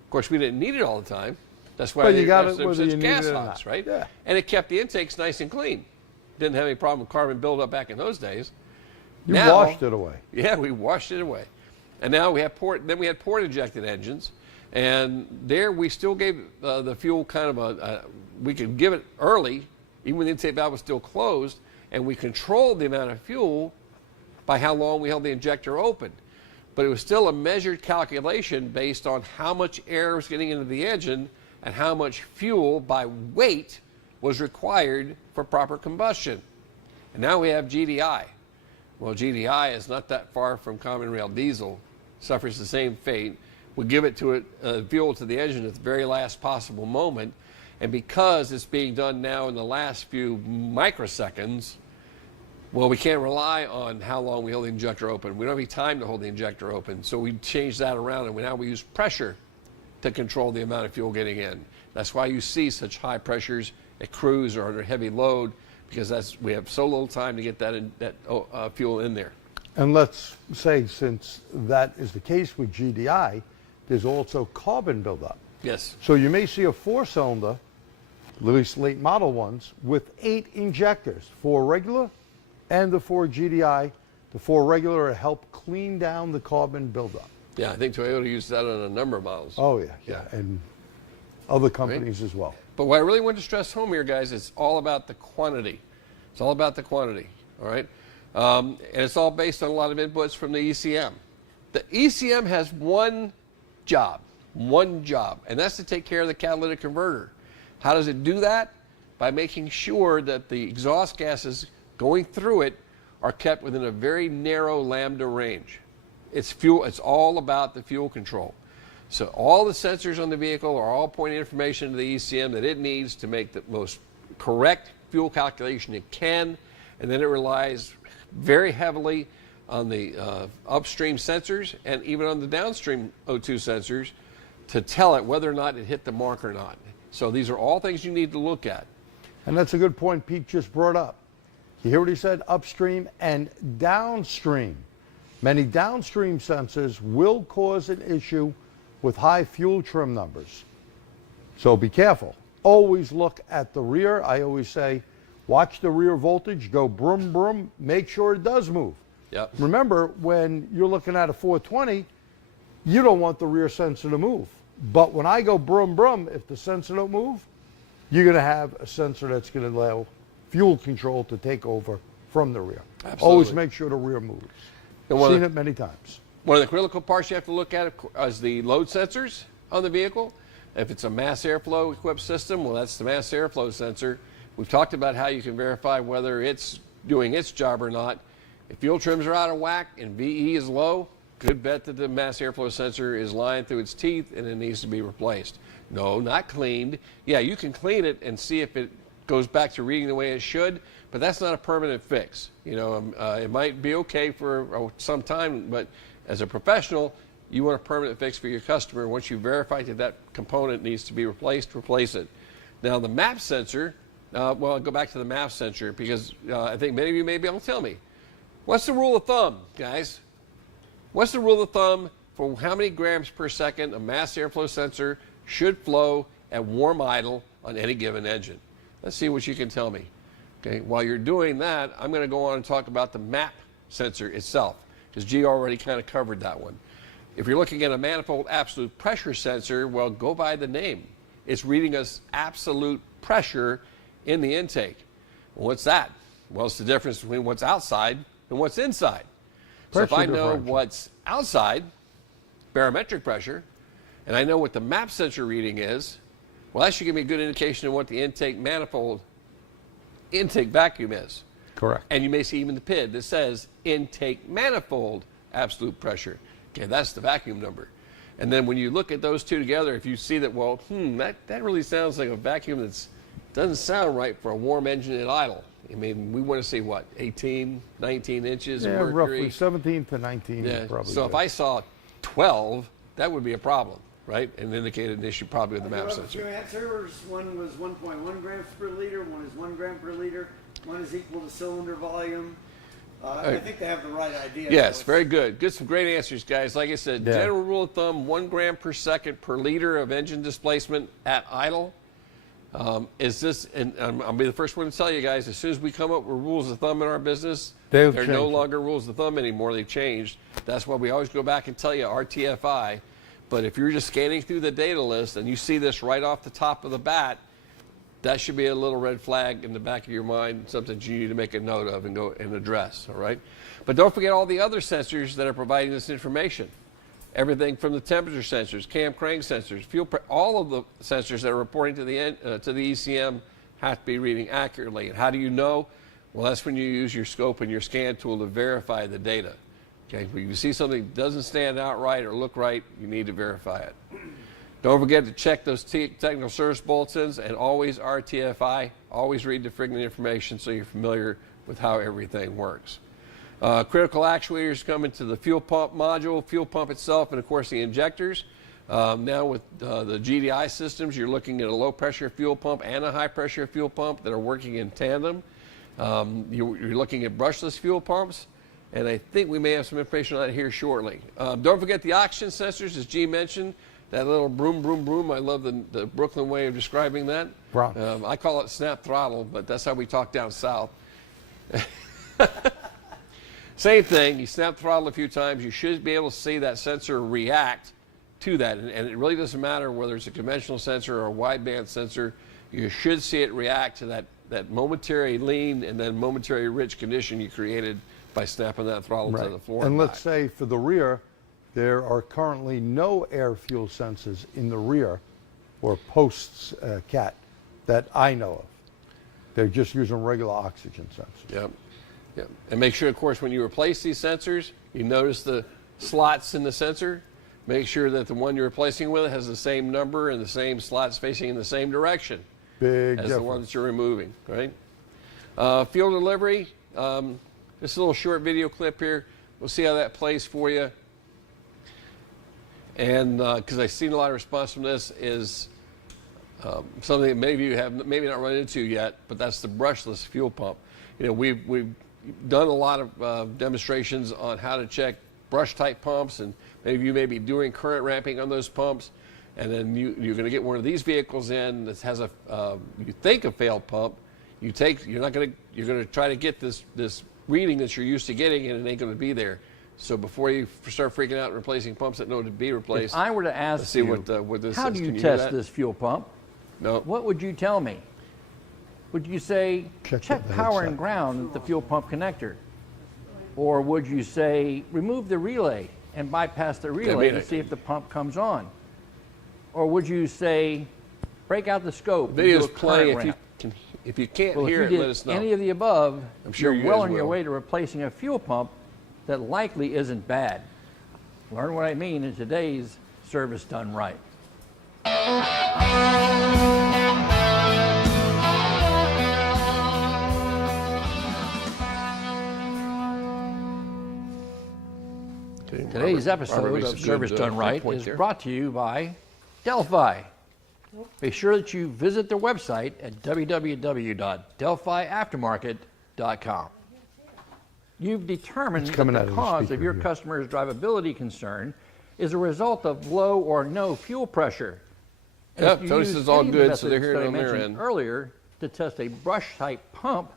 Of course, we didn't need it all the time. That's why But you got that's it whether you need gas it or hogs, not. right? Yeah. And it kept the intakes nice and clean. Didn't have any problem with carbon buildup back in those days. You Now- washed it away. Yeah, we washed it away. And now we have we had port injected engines, and there we still gave the fuel kind of we could give it early, even when the intake valve was still closed, and we controlled the amount of fuel by how long we held the injector open. But it was still a measured calculation based on how much air was getting into the engine and how much fuel by weight was required for proper combustion. And now we have GDI. Well, GDI is not that far from common rail diesel, suffers the same fate. We give it to fuel to the engine at the very last possible moment, and because it's being done now in the last few microseconds, well, we can't rely on how long we hold the injector open. We don't have any time to hold the injector open, so we changed that around, and now we use pressure to control the amount of fuel getting in. That's why you see such high pressures at cruise or under heavy load, because we have so little time to get that fuel in there. And let's say, since that is the case with GDI, there's also carbon buildup. Yes. So you may see a 4-cylinder, at least late model ones, with 8 injectors, 4 regular and the 4 GDI. The 4 regular help clean down the carbon buildup. Yeah, I think Toyota used that on a number of models. Oh, yeah. And other companies as well. But what I really want to stress home here, guys, it's all about the quantity. It's all about the quantity, all right? And it's all based on a lot of inputs from the ECM. The ECM has one job, and that's to take care of the catalytic converter. How does it do that? By making sure that the exhaust gases going through it are kept within a very narrow lambda range. It's all about the fuel control. So all the sensors on the vehicle are all pointing information to the ECM that it needs to make the most correct fuel calculation it can, and then it relies very heavily on the upstream sensors and even on the downstream O2 sensors to tell it whether or not it hit the mark or not. So these are all things you need to look at. And that's a good point Pete just brought up. You hear what he said? Upstream and downstream. Many downstream sensors will cause an issue with high fuel trim numbers. So be careful. Always look at the rear. I always say, watch the rear voltage, go brum, brum, make sure it does move. Yep. Remember, when you're looking at a 420, you don't want the rear sensor to move. But when I go brum, brum, if the sensor don't move, you're going to have a sensor that's going to allow fuel control to take over from the rear. Absolutely. Always make sure the rear moves. And Seen it many times. One of the critical parts you have to look at is the load sensors on the vehicle. If it's a mass airflow equipped system, well, that's the mass airflow sensor. We've talked about how you can verify whether it's doing its job or not. If fuel trims are out of whack and VE is low, good bet that the mass airflow sensor is lying through its teeth and it needs to be replaced. No, not cleaned. Yeah, you can clean it and see if it goes back to reading the way it should, but that's not a permanent fix. You know, it might be okay for some time, but as a professional, you want a permanent fix for your customer. Once you verify that that component needs to be replaced, replace it. Now the map sensor, well, I'll go back to the map sensor because I think many of you may be able to tell me. What's the rule of thumb, guys? What's the rule of thumb for how many grams per second a mass airflow sensor should flow at warm idle on any given engine? Let's see what you can tell me. Okay, while you're doing that, I'm going to go on and talk about the map sensor itself, because G already kind of covered that one. If you're looking at a manifold absolute pressure sensor, well, go by the name. It's reading us absolute pressure in the intake. Well, what's that? Well, it's the difference between what's outside and what's inside. So if I know what's outside, barometric pressure, and I know what the map sensor reading is, well, that should give me a good indication of what the intake manifold intake vacuum is. Correct. And you may see even the PID that says intake manifold absolute pressure. Okay, that's the vacuum number. And then when you look at those two together, if you see that, well, that really sounds like a vacuum that doesn't sound right for a warm engine at idle. I mean, we want to see what, 18, 19 inches of mercury? Roughly 17 to 19 is probably so good. if I saw 12, that would be a problem, right? And indicate an issue probably with the map Two sensor. answers. One was 1.1 grams per liter. One is 1 gram per liter. One is equal to cylinder volume. I think they have the right idea. Yes, very good. Good, some great answers, guys. Like I said, Yeah. general rule of thumb, 1 gram per second per liter of engine displacement at idle. Is this, and I'll be the first one to tell you guys, as soon as we come up with rules of thumb in our business, They've they're no changed. longer rules of thumb anymore. They've changed. That's why we always go back and tell you RTFI. But if you're just scanning through the data list and you see this right off the top of the bat, that should be a little red flag in the back of your mind, something you need to make a note of and go and address, all right? But don't forget all the other sensors that are providing this information. Everything from the temperature sensors, cam crank sensors, all of the sensors that are reporting to the ECM have to be reading accurately. And how do you know? Well, that's when you use your scope and your scan tool to verify the data. Okay, when you see something that doesn't stand out right or look right, you need to verify it. Don't forget to check those technical service bulletins and always RTFI. Always read the friggin' information so you're familiar with how everything works. Critical actuators come into the fuel pump module, fuel pump itself, and of course the injectors. Now with the GDI systems, you're looking at a low pressure fuel pump and a high pressure fuel pump that are working in tandem. You're looking at brushless fuel pumps, and I think we may have some information on that here shortly. Don't forget the oxygen sensors, as G mentioned. That little broom, broom, broom. I love the Brooklyn way of describing that. I call it snap throttle, but that's how we talk down south. Same thing. You snap throttle a few times. You should be able to see that sensor react to that. And it really doesn't matter whether it's a conventional sensor or a wideband sensor. You should see it react to that momentary lean and then momentary rich condition you created by snapping that throttle to the floor. And let's say for the rear, there are currently no air fuel sensors in the rear or posts CAT that I know of. They're just using regular oxygen sensors. Yep. Yep. And make sure, of course, when you replace these sensors, you notice the slots in the sensor. Make sure that the one you're replacing with has the same number and the same slots facing in the same direction Big as difference. the one that you're removing, right? Fuel delivery, just a little short video clip here. We'll see how that plays for you. And because I've seen a lot of response from this is something that maybe you have maybe not run into yet, but that's the brushless fuel pump. You know, we've done a lot of demonstrations on how to check brush type pumps, and maybe you may be doing current ramping on those pumps, and then you're going to get one of these vehicles in that has you think a failed pump. You're going to try to get this reading that you're used to getting, and it ain't going to be there. So before you start freaking out and replacing pumps that know to be replaced, If I were to ask let's see you, what this how is. do Can you do test that? this fuel pump? No. What would you tell me? Would you say, Check check the power headset. and ground at the fuel pump connector? Or would you say, remove the relay and bypass the relay to see if the pump comes on? Or would you say, break out the scope? and do a Video's current playing. ramp? If you can't Well, hear if it, you let did us know. any of the above, I'm sure you're you well guys on your will. way to replacing a fuel pump that likely isn't bad. Learn what I mean in today's Service Done Right. Okay, Today's Robert episode makes a of good, Service Done Right point is there. brought to you by Delphi. Be sure that you visit their website at www.delphiaftermarket.com. You've determined It's that coming out the of the cause of speaker your here. customer's drivability concern is a result of low or no fuel pressure. And Yep, if you Tony use says all any of the good, so they're methods hearing that I it on their mentioned end. earlier to test a brush-type pump,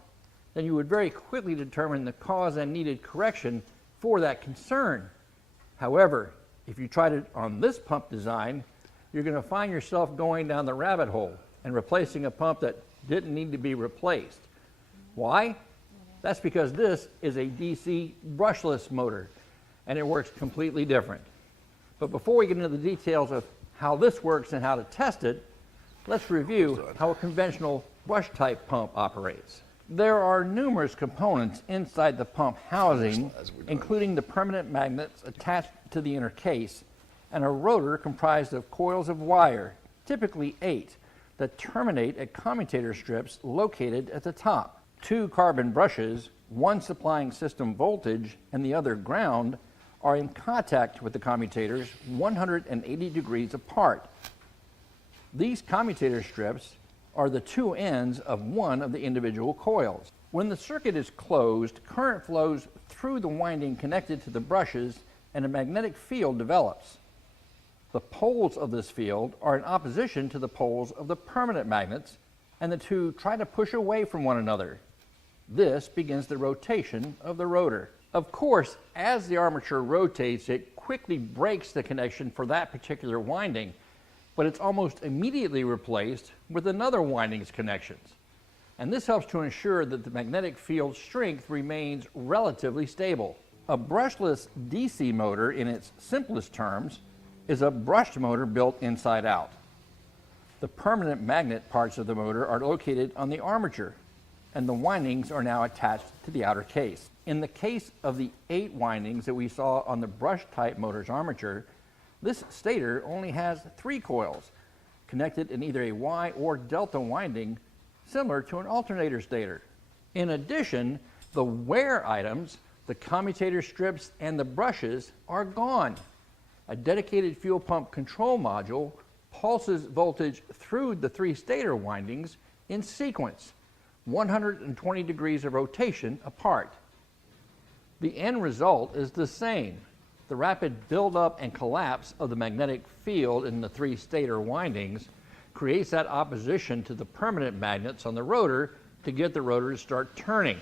then you would very quickly determine the cause and needed correction for that concern. However, if you tried it on this pump design, you're going to find yourself going down the rabbit hole and replacing a pump that didn't need to be replaced. Why? That's because this is a DC brushless motor, and it works completely different. But before we get into the details of how this works and how to test it, let's review how a conventional brush-type pump operates. There are numerous components inside the pump housing, including the permanent magnets attached to the inner case, and a rotor comprised of coils of wire, typically 8, that terminate at commutator strips located at the top. 2 carbon brushes, one supplying system voltage and the other ground, are in contact with the commutators 180 degrees apart. These commutator strips are the 2 ends of one of the individual coils. When the circuit is closed, current flows through the winding connected to the brushes and a magnetic field develops. The poles of this field are in opposition to the poles of the permanent magnets, and the two try to push away from one another. This begins the rotation of the rotor. Of course, as the armature rotates, it quickly breaks the connection for that particular winding, but it's almost immediately replaced with another winding's connections. And this helps to ensure that the magnetic field strength remains relatively stable. A brushless DC motor, in its simplest terms, is a brushed motor built inside out. The permanent magnet parts of the motor are located on the armature, and the windings are now attached to the outer case. In the case of the 8 windings that we saw on the brush-type motor's armature, this stator only has 3 coils, connected in either a Y or delta winding, similar to an alternator stator. In addition, the wear items, the commutator strips, and the brushes are gone. A dedicated fuel pump control module pulses voltage through the 3 stator windings in sequence, 120 degrees of rotation apart. The end result is the same. The rapid buildup and collapse of the magnetic field in the 3 stator windings creates that opposition to the permanent magnets on the rotor to get the rotor to start turning.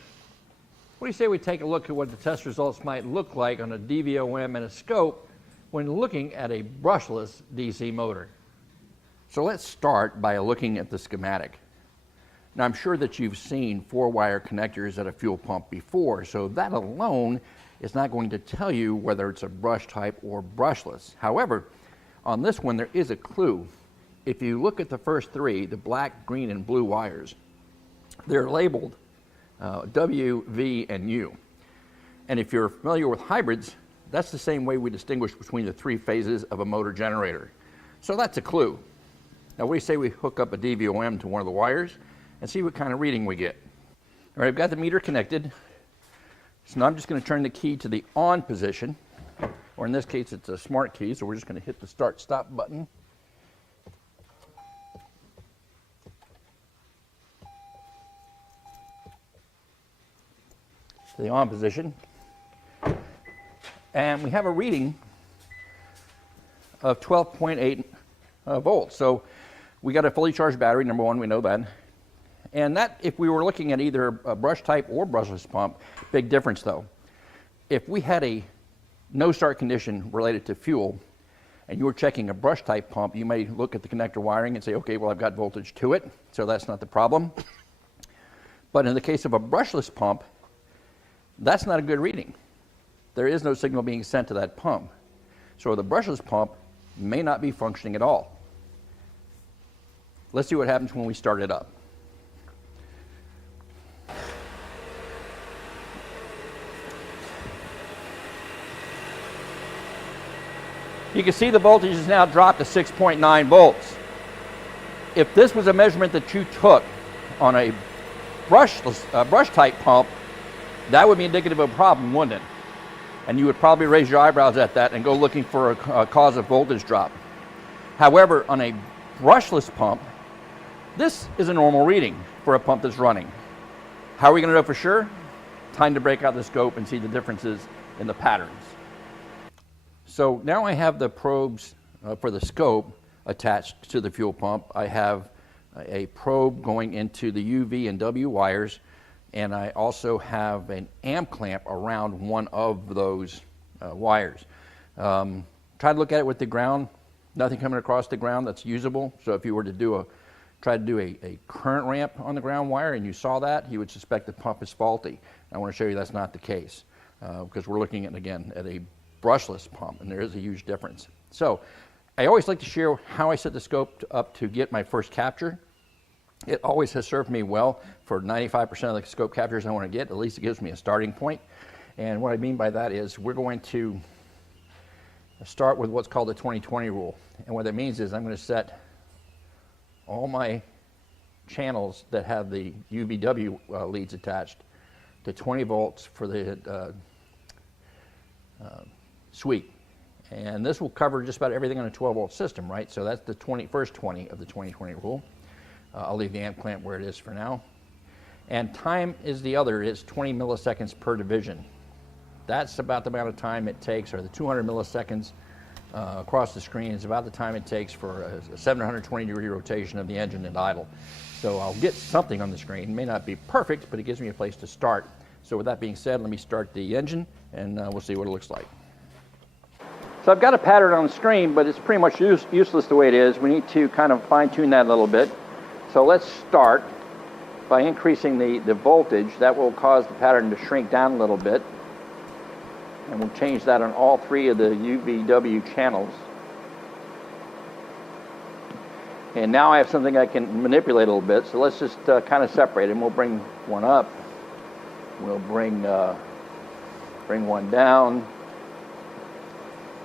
What do you say we take a look at what the test results might look like on a DVOM and a scope when looking at a brushless DC motor? So let's start by looking at the schematic. Now, I'm sure that you've seen 4-wire connectors at a fuel pump before, so that alone is not going to tell you whether it's a brush type or brushless. However, on this one, there is a clue. If you look at the first 3, the black, green, and blue wires, they're labeled W, V, and U. And if you're familiar with hybrids, that's the same way we distinguish between the 3 phases of a motor generator. So that's a clue. Now, what do you say we hook up a DVOM to one of the wires and see what kind of reading we get? All right, I've got the meter connected. So now I'm just going to turn the key to the on position, or in this case, it's a smart key, so we're just going to hit the start-stop button. To the on position. And we have a reading of 12.8 volts. So we got a fully charged battery, number one, we know that. And that, if we were looking at either a brush type or brushless pump, big difference though. If we had a no start condition related to fuel, and you were checking a brush type pump, you may look at the connector wiring and say, okay, well, I've got voltage to it, so that's not the problem. But in the case of a brushless pump, that's not a good reading. There is no signal being sent to that pump. So the brushless pump may not be functioning at all. Let's see what happens when we start it up. You can see the voltage is now dropped to 6.9 volts. If this was a measurement that you took on a brush type pump, that would be indicative of a problem, wouldn't it? And you would probably raise your eyebrows at that and go looking for a cause of voltage drop. However, on a brushless pump, this is a normal reading for a pump that's running. How are we going to know for sure? Time to break out the scope and see the differences in the patterns. So now I have the probes for the scope attached to the fuel pump. I have a probe going into the UV and W wires, and I also have an amp clamp around one of those wires. Try to look at it with the ground, nothing coming across the ground that's usable. So if you were to try to do a current ramp on the ground wire and you saw that, you would suspect the pump is faulty. I want to show you that's not the case, because we're looking at, again, at a brushless pump, and there is a huge difference. So I always like to share how I set the scope up to get my first capture. It always has served me well for 95% of the scope captures I want to get. At least it gives me a starting point. And what I mean by that is we're going to start with what's called the 20-20 rule. And what that means is I'm going to set all my channels that have the UVW leads attached to 20 volts for the sweep. And this will cover just about everything on a 12-volt system, right? So that's the first 20 of the 20-20 rule. I'll leave the amp clamp where it is for now. And time is the other. It's 20 milliseconds per division. That's about the amount of time it takes, or the 200 milliseconds across the screen is about the time it takes for a 720-degree rotation of the engine at idle. So I'll get something on the screen. It may not be perfect, but it gives me a place to start. So with that being said, let me start the engine, and we'll see what it looks like. So I've got a pattern on the screen, but it's pretty much useless the way it is. We need to kind of fine-tune that a little bit. So let's start by increasing the voltage. That will cause the pattern to shrink down a little bit. And we'll change that on all three of the UVW channels. And now I have something I can manipulate a little bit. So let's just kind of separate it. And we'll bring one up. We'll bring one down.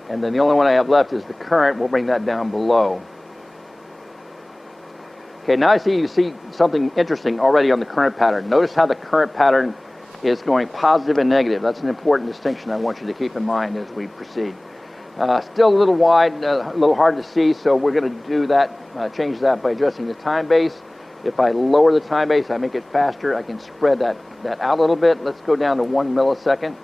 And then the only one I have left is the current. We'll bring that down below. Okay, now you see something interesting already on the current pattern. Notice how the current pattern is going positive and negative. That's an important distinction I want you to keep in mind as we proceed. Still a little wide, a little hard to see, so we're going to do that, change that by adjusting the time base. If I lower the time base, I make it faster, I can spread that out a little bit. Let's go down to 1 millisecond.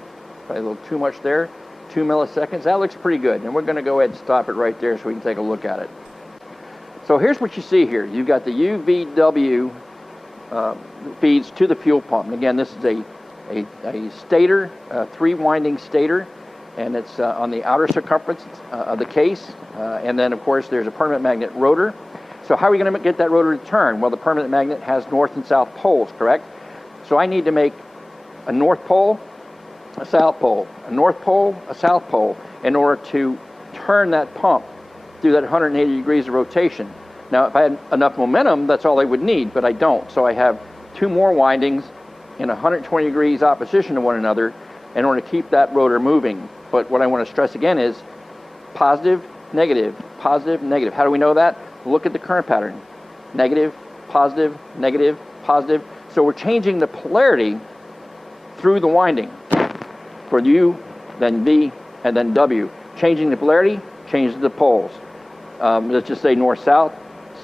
Probably a little too much there. 2 milliseconds. That looks pretty good. And we're going to go ahead and stop it right there so we can take a look at it. So here's what you see here. You've got the UVW feeds to the fuel pump. And again, this is a stator, a 3-winding stator, and it's on the outer circumference of the case. And then, of course, there's a permanent magnet rotor. So how are we going to get that rotor to turn? Well, the permanent magnet has north and south poles, correct? So I need to make a north pole, a south pole, a north pole, a south pole, in order to turn that pump through that 180 degrees of rotation. Now, if I had enough momentum, that's all I would need, but I don't. So I have 2 more windings in 120 degrees opposition to one another in order to keep that rotor moving. But what I want to stress again is positive, negative, positive, negative. How do we know that? Look at the current pattern. Negative, positive, negative, positive. So we're changing the polarity through the winding. For U, then V, and then W. Changing the polarity, changes the poles. Let's just say north-south,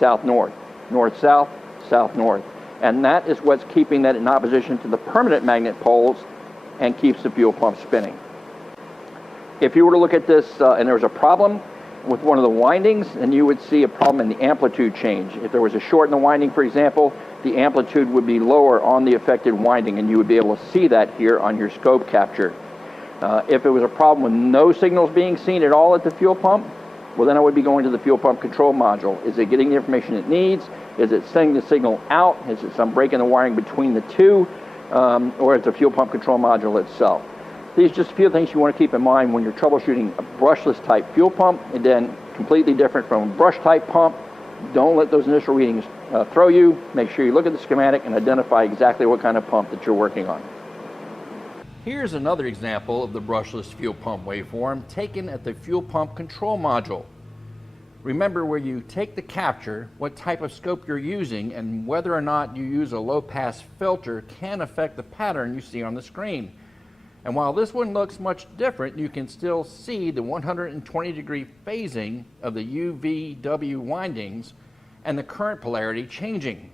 south-north, north-south, south-north. And that is what's keeping that in opposition to the permanent magnet poles and keeps the fuel pump spinning. If you were to look at this and there was a problem with one of the windings, then you would see a problem in the amplitude change. If there was a short in the winding, for example, the amplitude would be lower on the affected winding, and you would be able to see that here on your scope capture. If it was a problem with no signals being seen at all at the fuel pump, well, then I would be going to the fuel pump control module. Is it getting the information it needs? Is it sending the signal out? Is it some break in the wiring between the two? Or is the fuel pump control module itself? These are just a few things you want to keep in mind when you're troubleshooting a brushless type fuel pump, and then completely different from a brush type pump. Don't let those initial readings throw you. Make sure you look at the schematic and identify exactly what kind of pump that you're working on. Here's another example of the brushless fuel pump waveform taken at the fuel pump control module. Remember, where you take the capture, what type of scope you're using, and whether or not you use a low-pass filter can affect the pattern you see on the screen. And while this one looks much different, you can still see the 120-degree phasing of the UVW windings and the current polarity changing.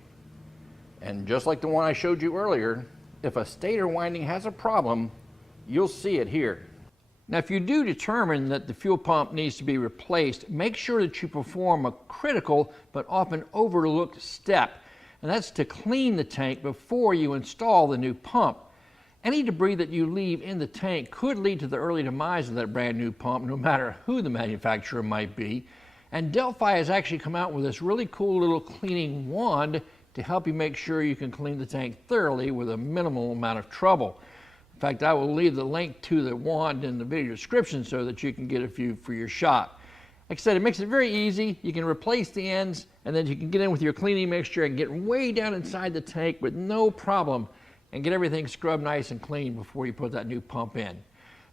And just like the one I showed you earlier, if a stator winding has a problem, you'll see it here. Now, if you do determine that the fuel pump needs to be replaced, make sure that you perform a critical but often overlooked step, and that's to clean the tank before you install the new pump. Any debris that you leave in the tank could lead to the early demise of that brand new pump, no matter who the manufacturer might be. And Delphi has actually come out with this really cool little cleaning wand to help you make sure you can clean the tank thoroughly with a minimal amount of trouble. In fact, I will leave the link to the wand in the video description so that you can get a few for your shop. Like I said, it makes it very easy. You can replace the ends, and then you can get in with your cleaning mixture and get way down inside the tank with no problem and get everything scrubbed nice and clean before you put that new pump in.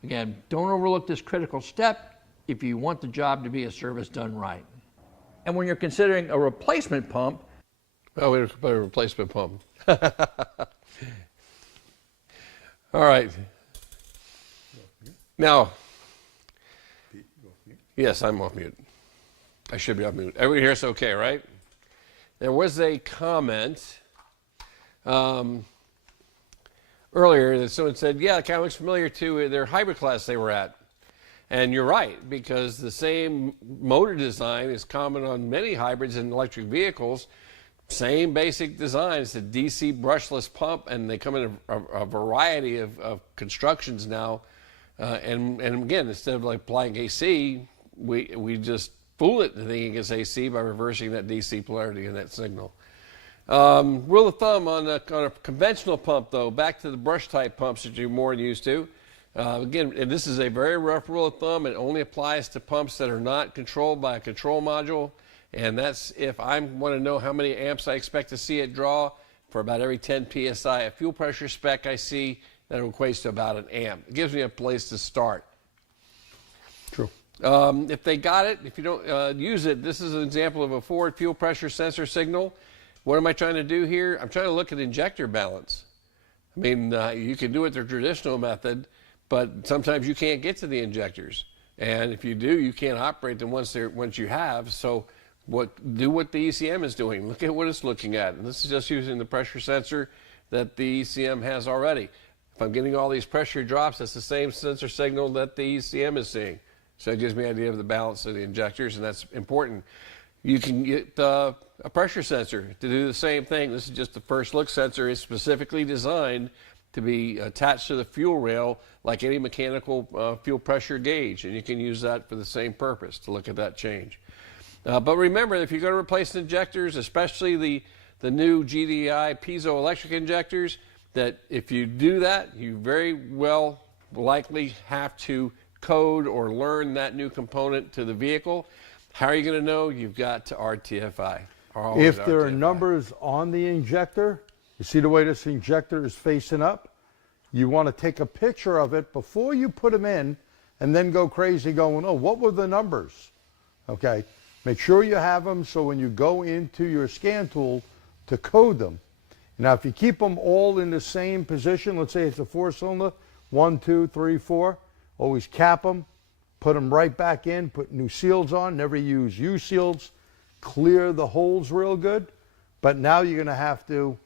Again, don't overlook this critical step if you want the job to be a service done right. And when you're considering a replacement pump, oh, wait, a replacement pump. All right. Now, yes, I'm off mute. I should be off mute. Everybody here is okay, right? There was a comment earlier that someone said, yeah, it kind of looks familiar to their hybrid class they were at. And you're right, because the same motor design is common on many hybrids and electric vehicles. Same basic design. It's a DC brushless pump, and they come in a variety of constructions now. And again, instead of like applying AC, we just fool it thinking it's AC by reversing that DC polarity in that signal. Rule of thumb on a conventional pump, though, back to the brush type pumps that you're more used to. Again, and this is a very rough rule of thumb. It only applies to pumps that are not controlled by a control module. And that's if I want to know how many amps I expect to see it draw for about every 10 psi. A fuel pressure spec I see that equates to about an amp. It gives me a place to start. True. If they got it, if you don't use it, this is an example of a forward fuel pressure sensor signal. What am I trying to do here? I'm trying to look at injector balance. I mean, you can do it the traditional method, but sometimes you can't get to the injectors. And if you do, you can't operate them once you have. So do what the ECM is doing. Look at what it's looking at. And this is just using the pressure sensor that the ECM has already. If I'm getting all these pressure drops, that's the same sensor signal that the ECM is seeing. So it gives me an idea of the balance of the injectors, and that's important. You can get a pressure sensor to do the same thing. This is just the first look sensor. It's specifically designed to be attached to the fuel rail like any mechanical fuel pressure gauge, and you can use that for the same purpose to look at that change. But remember, if you're going to replace injectors, especially the new GDI piezoelectric injectors, that if you do that, you very well likely have to code or learn that new component to the vehicle. How are you going to know? You've got to RTFI. If there are numbers on the injector, you see the way this injector is facing up? You want to take a picture of it before you put them in and then go crazy going, oh, what were the numbers? Okay, make sure you have them so when you go into your scan tool to code them. Now, if you keep them all in the same position, let's say it's a 4-cylinder, 1, 2, 3, 4, always cap them, put them right back in, put new seals on, never use U-seals, clear the holes real good. But now you're going to have to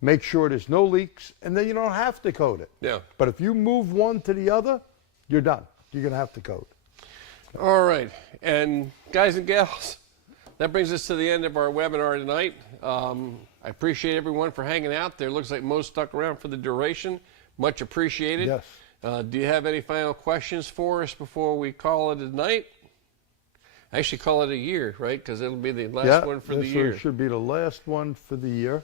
make sure there's no leaks, and then you don't have to code it. Yeah. But if you move one to the other, you're done. You're going to have to code. All right. And guys and gals, that brings us to the end of our webinar tonight. I appreciate everyone for hanging out there. Looks like most stuck around for the duration. Much appreciated. Yes. Do you have any final questions for us before we call it a night? Actually, call it a year, right? Because it'll be the last one for the year. This should be the last one for the year.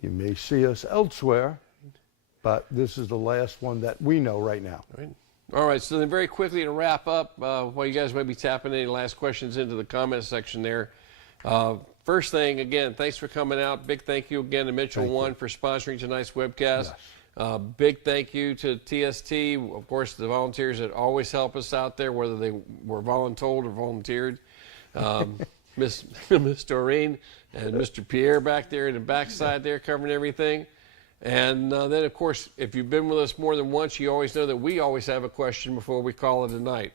You may see us elsewhere but this is the last one that we know right now. Right. All right, so then very quickly to wrap up, while you guys may be tapping any last questions into the comment section there. First thing, again, thanks for coming out. Big thank you again to Mitchell One for sponsoring tonight's webcast. Big thank you to TST, of course, the volunteers that always help us out there, whether they were voluntold or volunteered. Miss Doreen and Mr. Pierre back there in the backside there covering everything. And then, of course, if you've been with us more than once, you always know that we always have a question before we call it a night.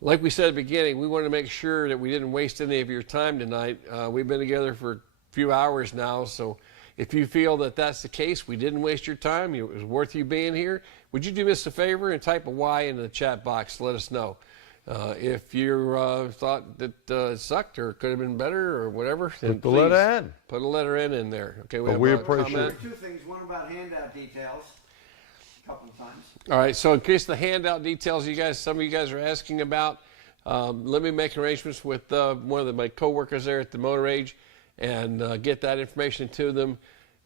Like we said at the beginning, we wanted to make sure that we didn't waste any of your time tonight. We've been together for a few hours now, so if you feel that that's the case, we didn't waste your time, it was worth you being here, would you do us a favor and type a Y in the chat box to let us know? If you thought that it sucked or could have been better or whatever, then Put the letter N. Put a letter N in there. Okay, But we a appreciate comment. Two things, one about handout details, a couple of times. All right, so in case the handout details some of you guys are asking about, let me make arrangements with one of my coworkers there at the Motor Age and get that information to them.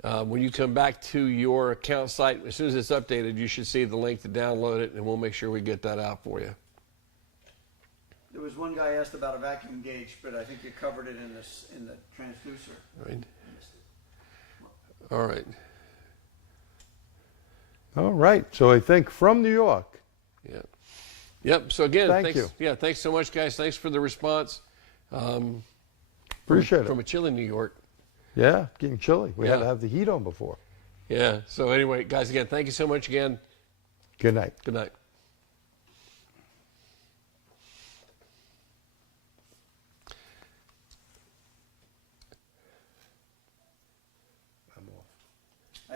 When you come back to your account site, as soon as it's updated, you should see the link to download it, and we'll make sure we get that out for you. There was one guy asked about a vacuum gauge, but I think you covered it in the transducer. Right. All right. All right. So I think from New York. Yeah. Yep. So again, Thank thanks. you. Yeah. Thanks so much, guys. Thanks for the response. Appreciate it. From a chilly New York. Yeah, getting chilly. We had Yeah. to have the heat on before. Yeah. So anyway, guys, again, thank you so much again. Good night. Good night.